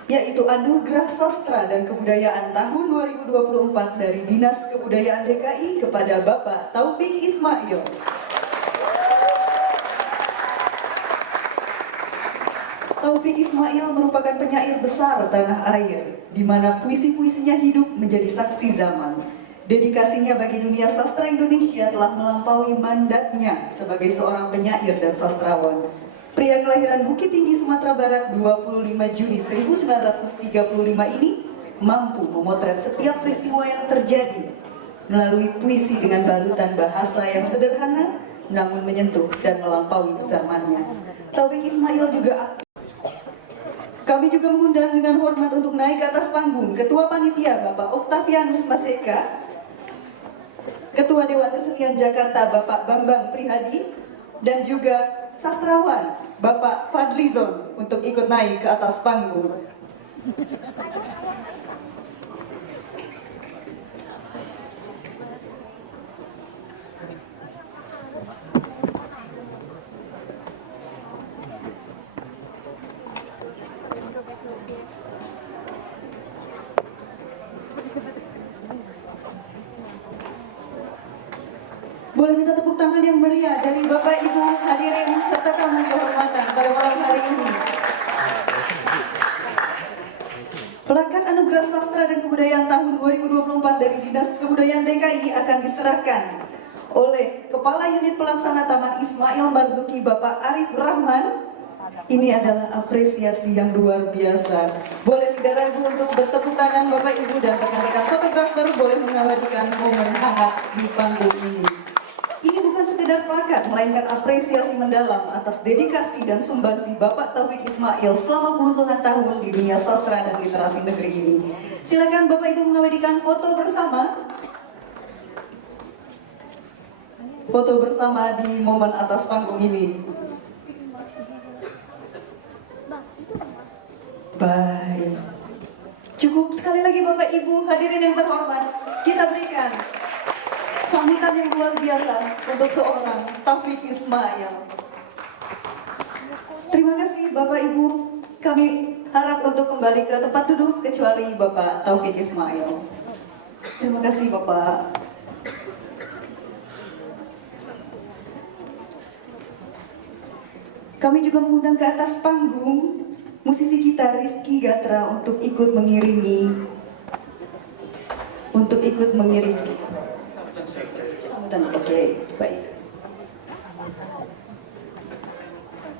yaitu Anugerah Sastra dan Kebudayaan tahun 2024 dari Dinas Kebudayaan DKI kepada Bapak Taufik Ismail. Taufik Ismail merupakan penyair besar tanah air, di mana puisi-puisinya hidup menjadi saksi zaman. Dedikasinya bagi dunia sastra Indonesia telah melampaui mandatnya sebagai seorang penyair dan sastrawan. Pria kelahiran Bukit Tinggi, Sumatera Barat 25 Juni 1935 ini mampu memotret setiap peristiwa yang terjadi melalui puisi dengan balutan bahasa yang sederhana namun menyentuh dan melampaui zamannya. Taufik Ismail juga kami juga mengundang dengan hormat untuk naik ke atas panggung Ketua Panitia Bapak Oktavianus Maseka, Ketua Dewan Kesenian Jakarta Bapak Bambang Prihadi, dan juga sastrawan Bapak Fadlizon untuk ikut naik ke atas panggung. Boleh minta tepuk tangan yang meriah dari Bapak Ibu hadirin serta tamu kehormatan pada malam hari ini. Plakat Anugerah Sastra dan Kebudayaan tahun 2024 dari Dinas Kebudayaan DKI akan diserahkan oleh Kepala Unit Pelaksana Taman Ismail Marzuki Bapak Arif Rahman. Ini adalah apresiasi yang luar biasa. Boleh tidak ragu untuk bertepuk tangan Bapak Ibu dan rekan-rekan fotografer boleh mengabadikan momen hangat di panggung ini. Ini bukan sekedar plakat, melainkan apresiasi mendalam atas dedikasi dan sumbangsi Bapak Taufik Ismail selama puluhan tahun di dunia sastra dan literasi negeri ini. Silakan Bapak Ibu mengabadikan foto bersama. Foto bersama di momen atas panggung ini. Baik. Cukup sekali lagi Bapak Ibu hadirin yang terhormat, kita berikan sambutan yang luar biasa untuk seorang Taufik Ismail. Terima kasih Bapak Ibu. Kami harap untuk kembali ke tempat duduk kecuali Bapak Taufik Ismail. Terima kasih Bapak. Kami juga mengundang ke atas panggung musisi kita Rizky Gatra untuk ikut mengiringi sambutan. Oke, baik.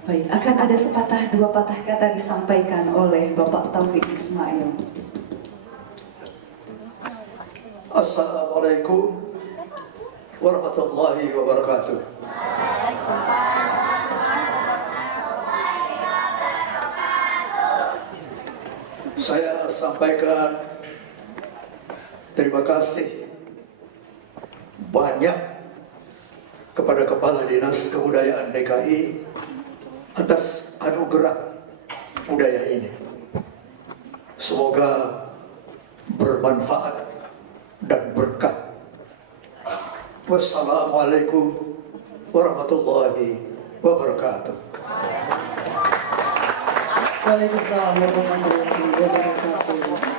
Baik, akan ada sepatah dua patah kata disampaikan oleh Bapak Taufik Ismail. Assalamualaikum warahmatullahi wabarakatuh. Saya sampaikan terima kasih banyak kepada Kepala Dinas Kebudayaan DKI atas anugerah budaya ini. Semoga bermanfaat dan berkah. Wassalamualaikum warahmatullahi wabarakatuh. Waalaikumsalam warahmatullahi wabarakatuh.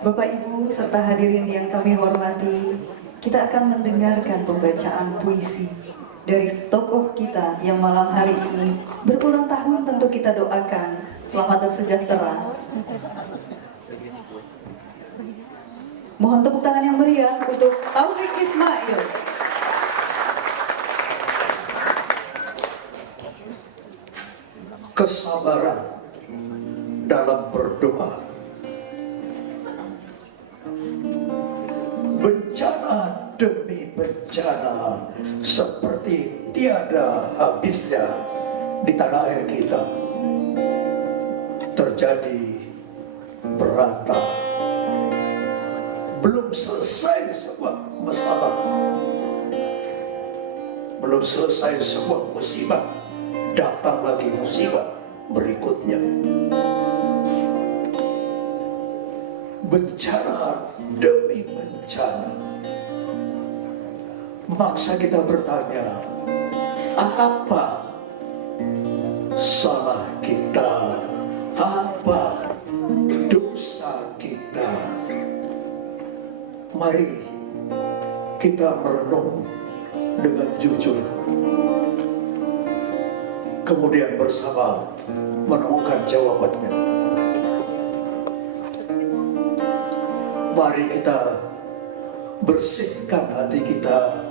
Bapak Ibu serta hadirin yang kami hormati, kita akan mendengarkan pembacaan puisi dari tokoh kita yang malam hari ini berulang tahun. Tentu kita doakan selamat dan sejahtera. Mohon tepuk tangan yang meriah untuk Taufik Ismail. Kesabaran dalam berdoa. Bencana demi bencana seperti tiada habisnya di tanah air kita. Terjadi berantah. Belum selesai sebuah masalah. Belum selesai sebuah musibah. Datang lagi musibah berikutnya. Bencana demi bencana. Maksa kita bertanya, apa salah kita? Apa dosa kita? Mari kita merenung dengan jujur. Kemudian bersama menemukan jawabannya. Mari kita bersihkan hati kita.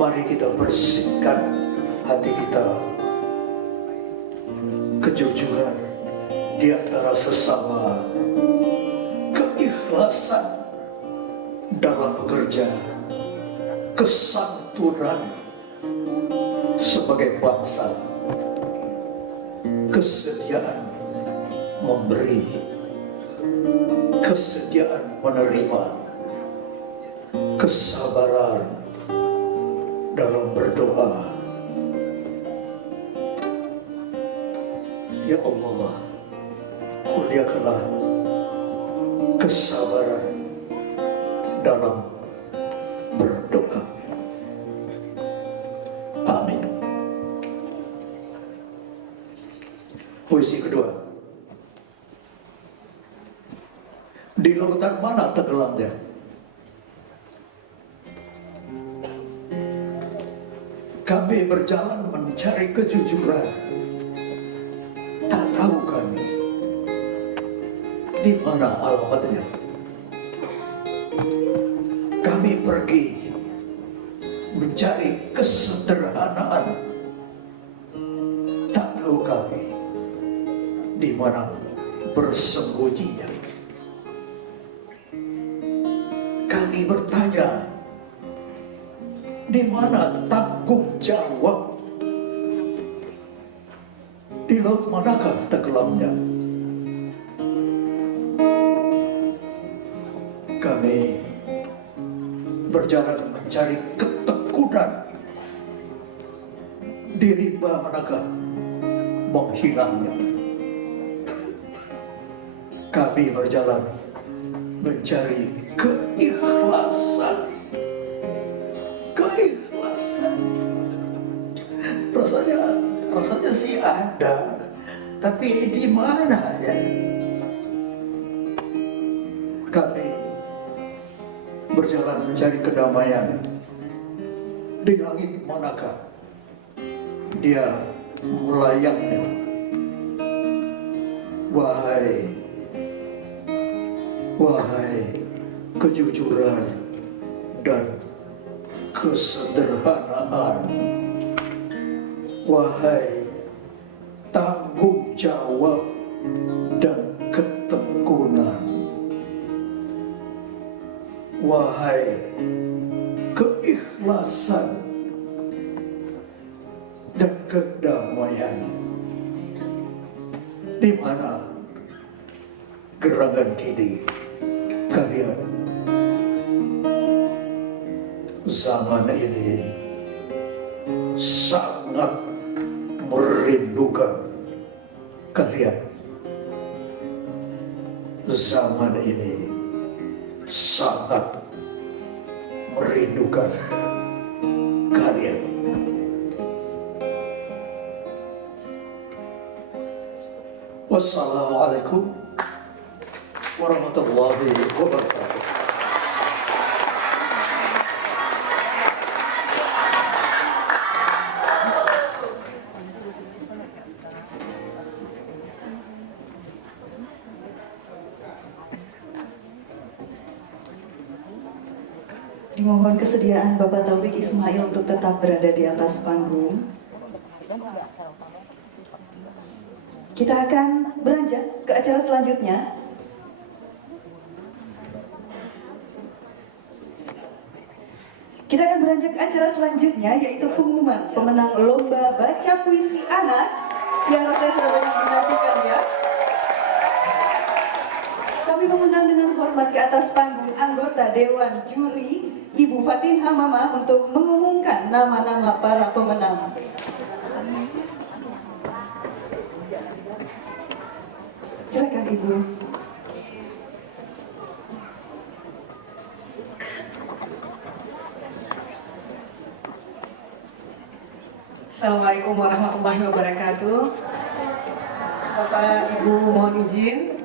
Mari kita bersihkan hati kita. Kejujuran di antara sesama. Keikhlasan dalam bekerja. Kesantunan sebagai bangsa, kesediaan memberi, kesediaan menerima, kesabaran dalam berdoa. Ya Allah, kurniakanlah kesabaran dalam berdoa. Amin. Puisi kedua. Di lautan mana tenggelamnya? Kami berjalan mencari kejujuran. Tak tahu kami di mana alamatnya. Kami pergi mencari kesederhanaan. Tak tahu kami di mana bersembunyinya. Kami bertanya, di mana tanggung jawab? Di laut manakah tenggelamnya? Kami berjalan mencari ketekunan. Di rimba manakah menghilangnya? Kami berjalan mencari keikhlasan. Keikhlasan. Rasanya sih ada, tapi di mana ya? Kami berjalan mencari kedamaian. Di langit manakah dia melayangnya? Wahai kejujuran dan kesederhanaan, wahai tanggung jawab dan ketekunan, wahai keikhlasan dan kedamaian, di mana gerangan kini kalian? Zaman ini sangat merindukan kalian. Zaman ini sangat merindukan kalian. Wassalamualaikum warahmatullahi wabarakatuh. Dimohon kesediaan Bapak Taufik Ismail untuk tetap berada di atas panggung. Kita akan beranjak ke acara selanjutnya. Kita akan beranjak ke acara selanjutnya, yaitu pengumuman pemenang lomba baca puisi anak yang rasanya sudah banyak menantikan ya. Kami mengundang dengan hormat ke atas panggung anggota Dewan Juri Ibu Fatin Hamamah untuk mengumumkan nama-nama para pemenang. Silakan Ibu. Assalamualaikum warahmatullahi wabarakatuh. Bapak Ibu mohon izin.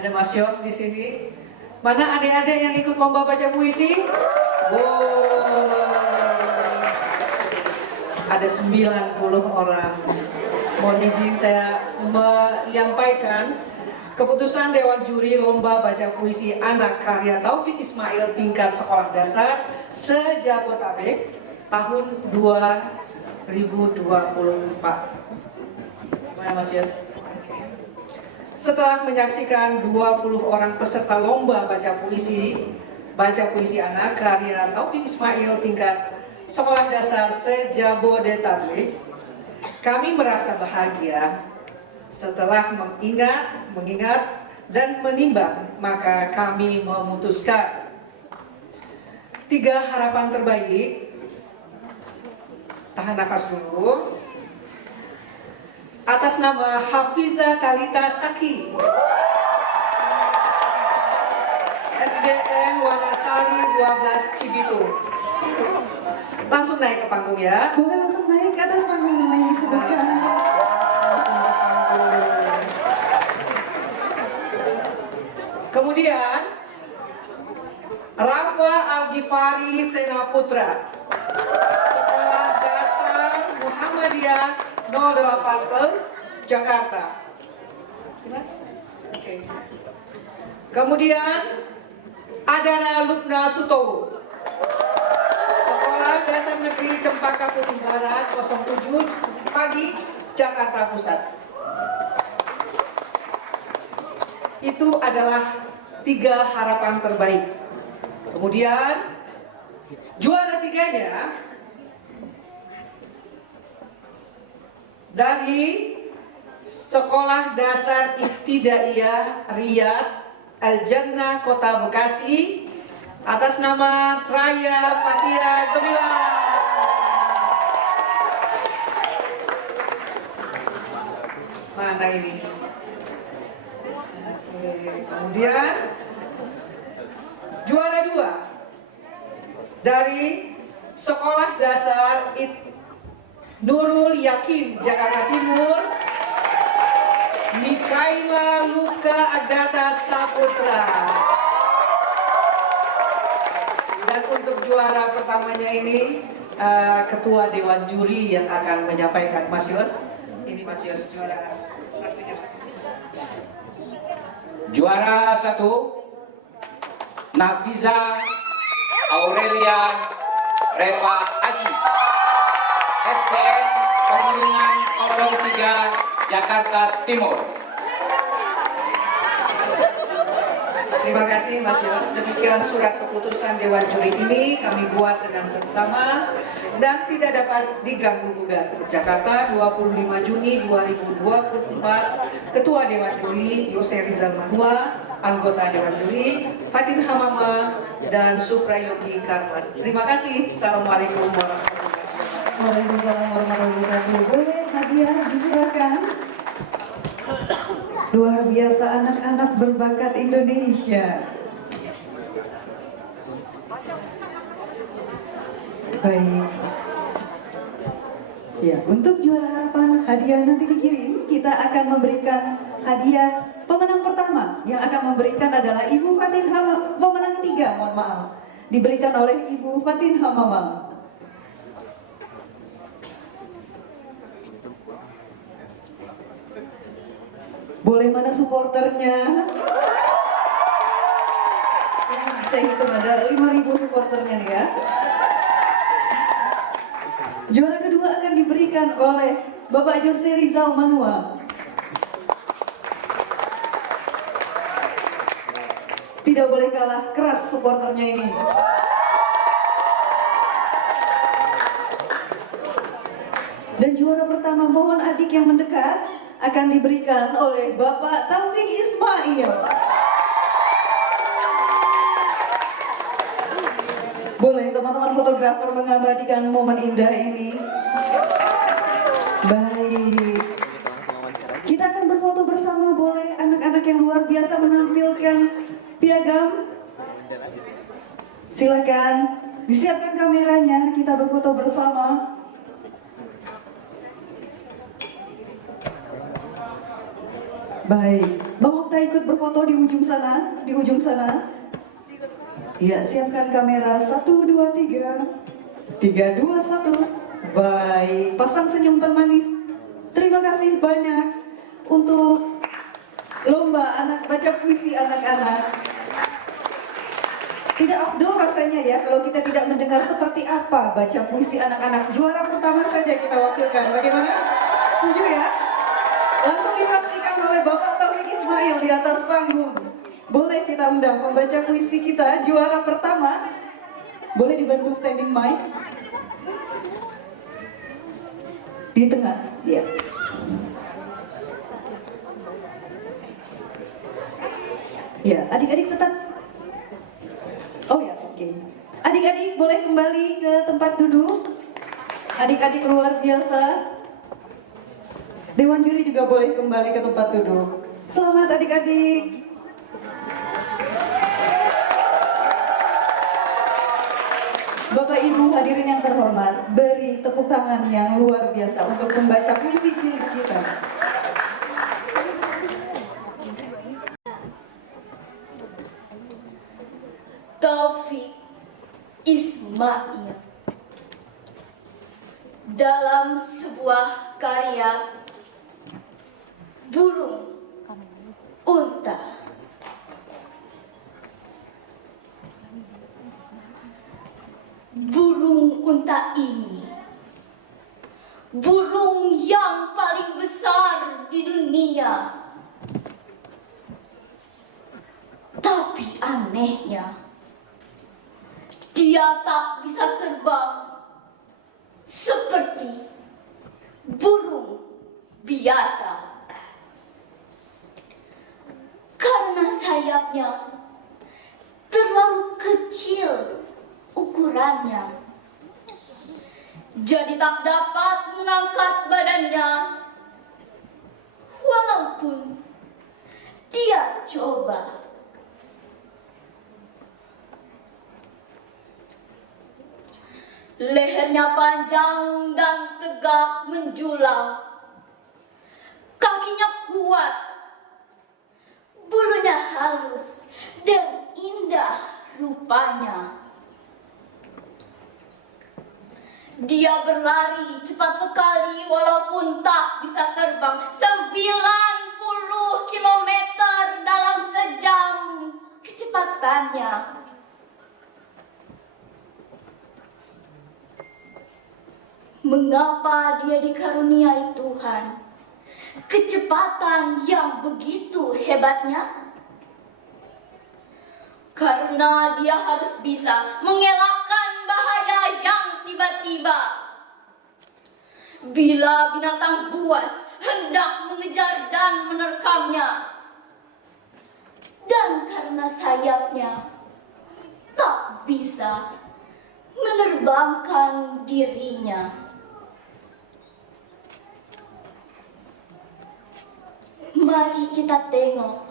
Ada Mas Yos di sini. Mana adik-adik yang ikut lomba baca puisi? Ada 90 orang. Mohon izin saya menyampaikan keputusan Dewan Juri Lomba Baca Puisi Anak karya Taufik Ismail tingkat sekolah dasar se-Jabotabek tahun 2024. Mana Mas Yos? Setelah menyaksikan 20 orang peserta lomba baca puisi anak karya Taufik Ismail tingkat sekolah dasar se-Jabodetabek, kami merasa bahagia setelah mengingat dan menimbang, maka kami memutuskan 3 harapan terbaik. Tahan nafas dulu. Atas nama Hafiza Talita Saki, SDN Wanasari 12 Cibitung. Langsung naik ke panggung ya. Boleh langsung naik ke atas panggung nama yang disebutkan. Kemudian Rafa Al-Ghifari Senaputra, Sekolah Dasar Muhammadiyah 08 Plus, Jakarta. Oke. Kemudian Adana Lubna Sutowo, Sekolah Dasar Negeri Cempaka Putih Barat 07 Pagi, Jakarta Pusat. Itu adalah 3 harapan terbaik. Kemudian juara 3-nya dari Sekolah Dasar Ibtidaiyah Riyad Al-Jannah Kota Bekasi atas nama Traya Fatia Gemilang. Mana ini? Oke, kemudian juara 2 dari Sekolah Dasar Nurul Yakin Jakarta Timur, Mikaela Luka Agatha Saputra. Dan untuk juara pertamanya ini Ketua Dewan Juri yang akan menyampaikan. Mas Yos, ini Mas Yos juara satunya. Juara 1 Nafiza Aurelia Reva Aji, SDN Pegunungan 03 Jakarta Timur. Terima kasih Mas Yos. Demikian surat keputusan Dewan Juri ini kami buat dengan seksama dan tidak dapat diganggu gugat. Jakarta 25 Juni 2024. Ketua Dewan Juri Yose Rizal Manua, anggota Dewan Juri Fatin Hamama dan Suprayogi Karmas. Terima kasih. Assalamualaikum warahmatullahi wabarakatuh. Waalaikumsalam warahmatullahi wabarakatuh. Boleh hadiah disilakan. Luar biasa anak-anak berbakat Indonesia. Baik. Ya, untuk juara harapan hadiah nanti dikirim, kita akan memberikan hadiah pemenang pertama yang akan memberikan adalah Ibu Fatin Hamama. Pemenang ketiga, mohon maaf, diberikan oleh Ibu Fatin Hamama. Boleh mana supporternya? Ya, saya hitung ada 5.000 supporternya nih ya. Juara kedua akan diberikan oleh Bapak Jose Rizal Manua. Tidak boleh kalah keras supporternya ini. Dan juara pertama, mohon adik yang mendekat, akan diberikan oleh Bapak Taufik Ismail. Boleh teman-teman fotografer mengabadikan momen indah ini. Baik. Kita akan berfoto bersama, boleh anak-anak yang luar biasa menampilkan piagam. Silakan disiapkan kameranya, kita berfoto bersama. Baik, Bang Okta ikut berfoto di ujung sana, di ujung sana. Ya, siapkan kamera 1, 2, 3. 3, 2, 1. Baik, pasang senyum termanis. Terima kasih banyak untuk lomba anak baca puisi anak-anak. Tidak afdol rasanya ya kalau kita tidak mendengar seperti apa baca puisi anak-anak. Juara pertama saja kita wakilkan. Bagaimana? Setuju ya? Langsung disaksikan oleh Bapak Taufik Ismail di atas panggung. Boleh kita undang pembaca puisi kita juara pertama. Boleh dibantu standing mic di tengah. Ya. Ya, adik-adik tetap. Oh ya, oke. Adik-adik boleh kembali ke tempat duduk. Adik-adik luar biasa. Dewan juri juga boleh kembali ke tempat duduk. Selamat adik-adik. Bapak Ibu hadirin yang terhormat, beri tepuk tangan yang luar biasa untuk pembaca puisi cilik kita. Taufik Ismail dalam sebuah karya Burung Unta. Burung unta ini burung yang paling besar di dunia. Tapi anehnya, dia tak bisa terbang seperti burung biasa. Karena sayapnya terlalu kecil ukurannya, jadi tak dapat mengangkat badannya. Walaupun dia coba. Lehernya panjang dan tegak menjulang, kakinya kuat, bulunya halus dan indah rupanya. Dia berlari cepat sekali walaupun tak bisa terbang 90 km dalam sejam kecepatannya. Mengapa dia dikaruniai Tuhan kecepatan yang begitu hebatnya? Karena dia harus bisa mengelakkan bahaya yang tiba-tiba. Bila binatang buas hendak mengejar dan menerkamnya, dan karena sayapnya tak bisa menerbangkan dirinya. Mari kita tengok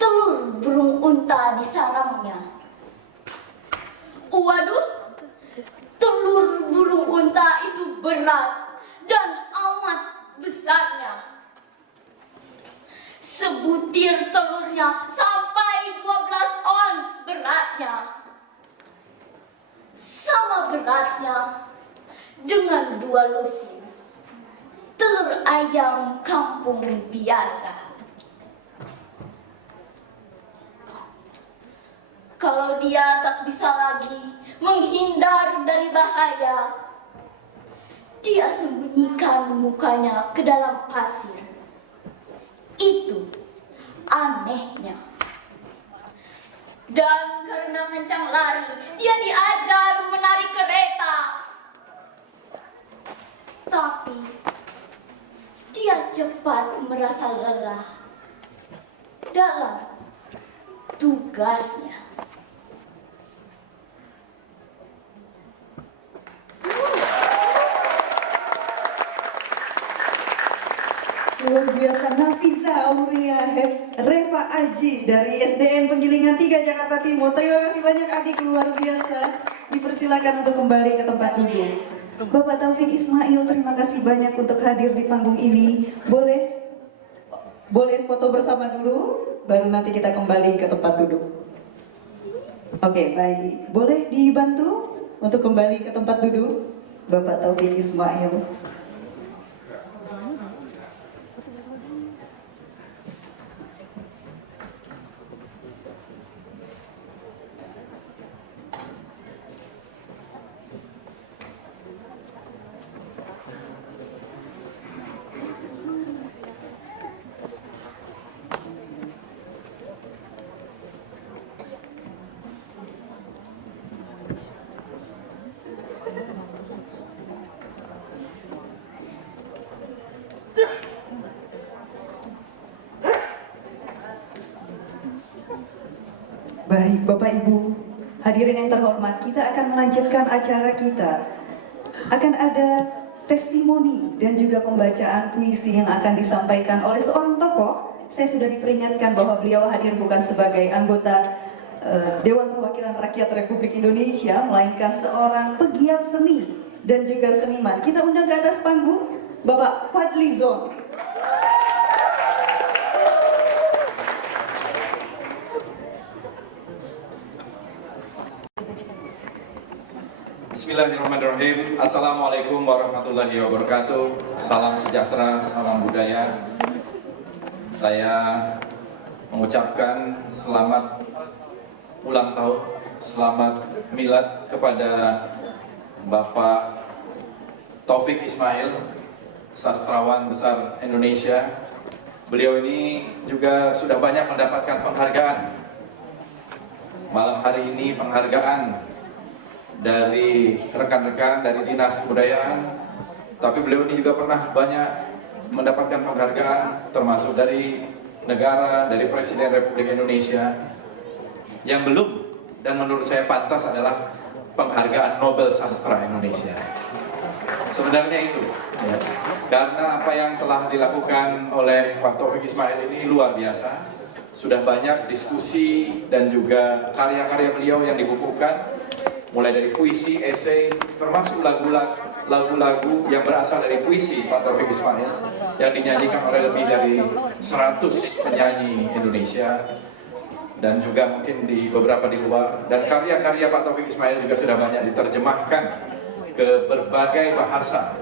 telur burung unta di sarangnya. Waduh, telur burung unta itu berat dan amat besarnya. Sebutir telurnya sampai 12 ons beratnya. Sama beratnya dengan 2 lusin telur ayam kampung biasa. Kalau dia tak bisa lagi menghindar dari bahaya, dia sembunyikan mukanya ke dalam pasir. Itu anehnya. Dan karena kencang lari, dia diajar menarik kereta. Tapi dia cepat merasa lelah dalam tugasnya. Luar biasa, Nafisa Aurea Reva Aji dari SDN Penggilingan 3 Jakarta Timur. Terima kasih banyak adik, luar biasa. Dipersilakan untuk kembali ke tempat duduk. Bapak Taufik Ismail, terima kasih banyak untuk hadir di panggung ini. Boleh foto bersama dulu, baru nanti kita kembali ke tempat duduk. Oke, baik. Boleh dibantu untuk kembali ke tempat duduk, Bapak Taufik Ismail. Baik, Bapak Ibu, hadirin yang terhormat, kita akan melanjutkan acara kita. Akan ada testimoni dan juga pembacaan puisi yang akan disampaikan oleh seorang tokoh. Saya sudah diperingatkan bahwa beliau hadir bukan sebagai anggota Dewan Perwakilan Rakyat Republik Indonesia, melainkan seorang pegiat seni dan juga seniman. Kita undang ke atas panggung Bapak Fadli Zon. Bismillahirrahmanirrahim. Assalamualaikum warahmatullahi wabarakatuh. Salam sejahtera, salam budaya. Saya mengucapkan selamat ulang tahun, selamat milad kepada Bapak Taufik Ismail, sastrawan besar Indonesia. Beliau ini juga sudah banyak mendapatkan penghargaan. Malam hari ini penghargaan dari rekan-rekan dari Dinas Kebudayaan, tapi beliau ini juga pernah banyak mendapatkan penghargaan termasuk dari negara, dari Presiden Republik Indonesia. Yang belum dan menurut saya pantas adalah penghargaan Nobel Sastra Indonesia. Sebenarnya itu ya, karena apa yang telah dilakukan oleh Pak Taufik Ismail ini luar biasa. Sudah banyak diskusi dan juga karya-karya beliau yang dibukukan, mulai dari puisi, esai, termasuk lagu-lagu yang berasal dari puisi Pak Taufik Ismail yang dinyanyikan oleh lebih dari 100 penyanyi Indonesia dan juga mungkin di beberapa di luar. Dan karya-karya Pak Taufik Ismail juga sudah banyak diterjemahkan ke berbagai bahasa.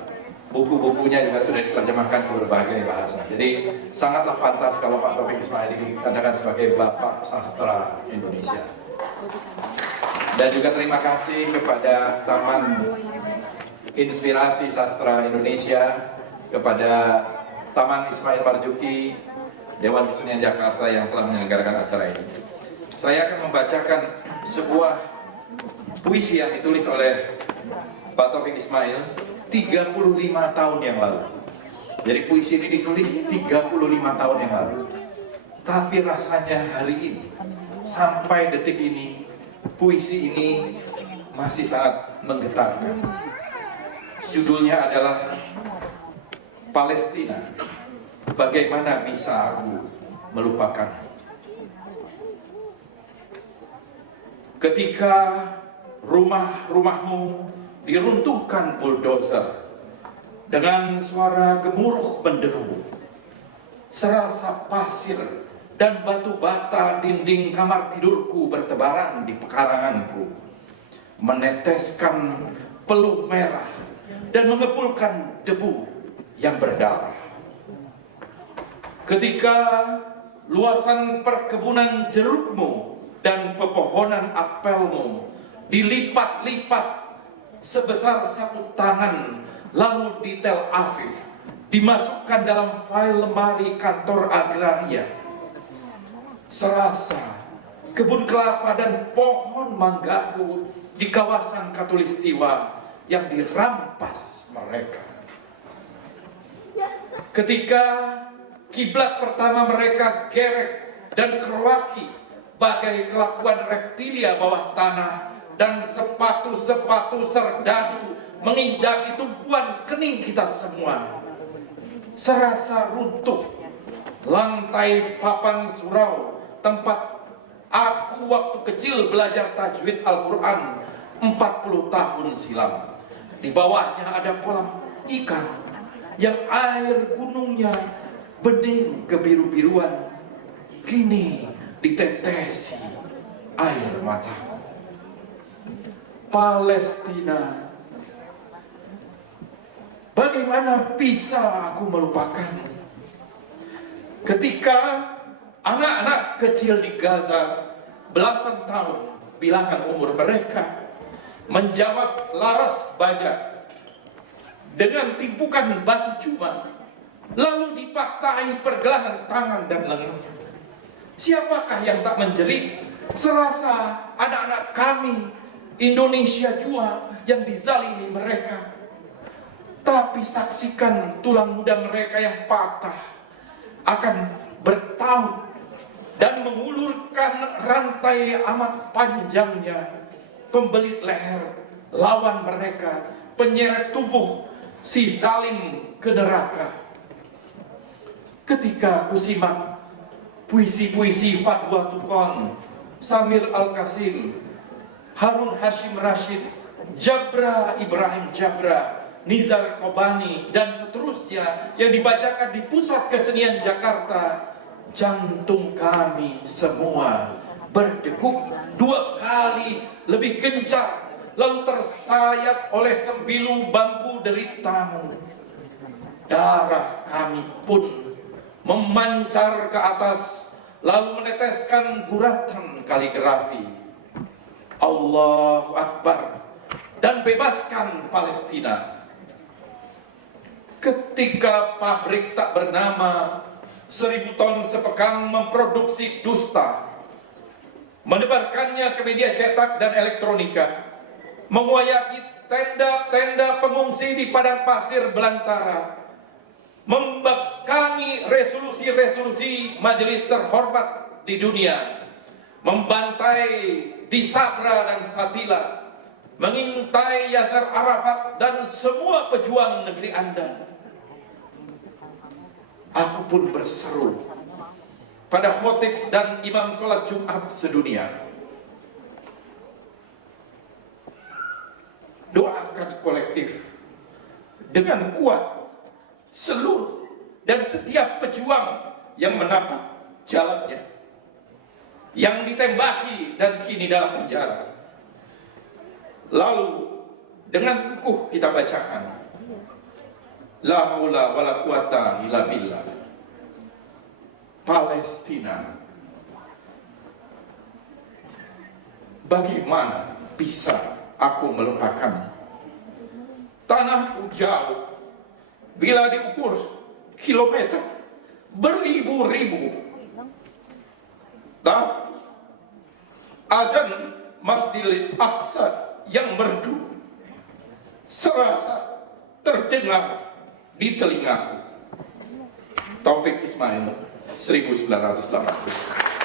Buku-bukunya juga sudah diterjemahkan ke berbagai bahasa. Jadi sangatlah pantas kalau Pak Taufik Ismail dikatakan sebagai Bapak Sastra Indonesia. Dan juga terima kasih kepada Taman Inspirasi Sastra Indonesia, kepada Taman Ismail Marzuki, Dewan Kesenian Jakarta yang telah menyelenggarakan acara ini. Saya akan membacakan sebuah puisi yang ditulis oleh Pak Taufik Ismail 35 tahun yang lalu. Jadi puisi ini ditulis 35 tahun yang lalu. Tapi rasanya hari ini, sampai detik ini, puisi ini masih sangat menggetarkan. Judulnya adalah Palestina, Bagaimana Bisa Aku Melupakan. Ketika rumah-rumahmu diruntuhkan bulldozer dengan suara gemuruh menderu, serasa pasir dan batu bata dinding kamar tidurku bertebaran di pekaranganku, meneteskan peluh merah dan mengepulkan debu yang berdarah. Ketika luasan perkebunan jerukmu dan pepohonan apelmu dilipat-lipat sebesar sapu tangan, lalu di Tel Aviv dimasukkan dalam file lemari kantor agraria, serasa kebun kelapa dan pohon manggaku di kawasan Katulistiwa yang dirampas mereka. Ketika kiblat pertama mereka gerek dan keruaki bagai kelakuan reptilia bawah tanah, dan sepatu-sepatu serdadu menginjaki tumpuan kening kita semua, serasa runtuh lantai papan surau tempat aku waktu kecil belajar tajwid Al-Quran 40 tahun silam. Di bawahnya ada kolam ikan yang air gunungnya bening kebiru-biruan, kini ditetesi air mataku. Palestina, bagaimana bisa aku melupakan ketika anak-anak kecil di Gaza belasan tahun bilangan umur mereka menjawab laras baja dengan timpukan batu cuma, lalu dipatahi pergelangan tangan dan lengannya. Siapakah yang tak menjerit serasa anak-anak kami Indonesia jua yang dizalimi mereka? Tapi saksikan tulang muda mereka yang patah akan bertaut dan mengulurkan rantai amat panjangnya, pembelit leher lawan mereka, penyeret tubuh si zalim ke neraka. Ketika kusimak puisi-puisi Fatwa Tukon, Samir Al-Qasim, Harun Hashim Rashid, Jabra Ibrahim Jabra, Nizar Kobani, dan seterusnya yang dibacakan di Pusat Kesenian Jakarta, jantung kami semua berdegup 2 kali lebih kencang, lalu tersayat oleh sembilu bambu deritamu. Darah kami pun memancar ke atas, lalu meneteskan guratan kaligrafi. Allahu Akbar, dan bebaskan Palestina. Ketika pabrik tak bernama 1000 ton sepekan memproduksi dusta, menebarkannya ke media cetak dan elektronika, menguayai tenda-tenda pengungsi di padang pasir belantara, membekangi resolusi-resolusi majelis terhormat di dunia, membantai di Sabra dan Satila, mengintai Yasser Arafat dan semua pejuang negeri Anda. Aku pun berseru pada khotib dan imam sholat Jumat sedunia, doakan kolektif dengan kuat seluruh dan setiap pejuang yang menapak jalannya, yang ditembaki dan kini dalam penjara. Lalu dengan kukuh kita bacakan, la haula wala quwata illa billah. Palestina, bagaimana bisa aku melupakan? Tanahku jauh, bila diukur kilometer beribu-ribu, tapi azan Masjidil Aqsa yang merdu serasa terdengar di telingaku. Taufik Ismail, 1980.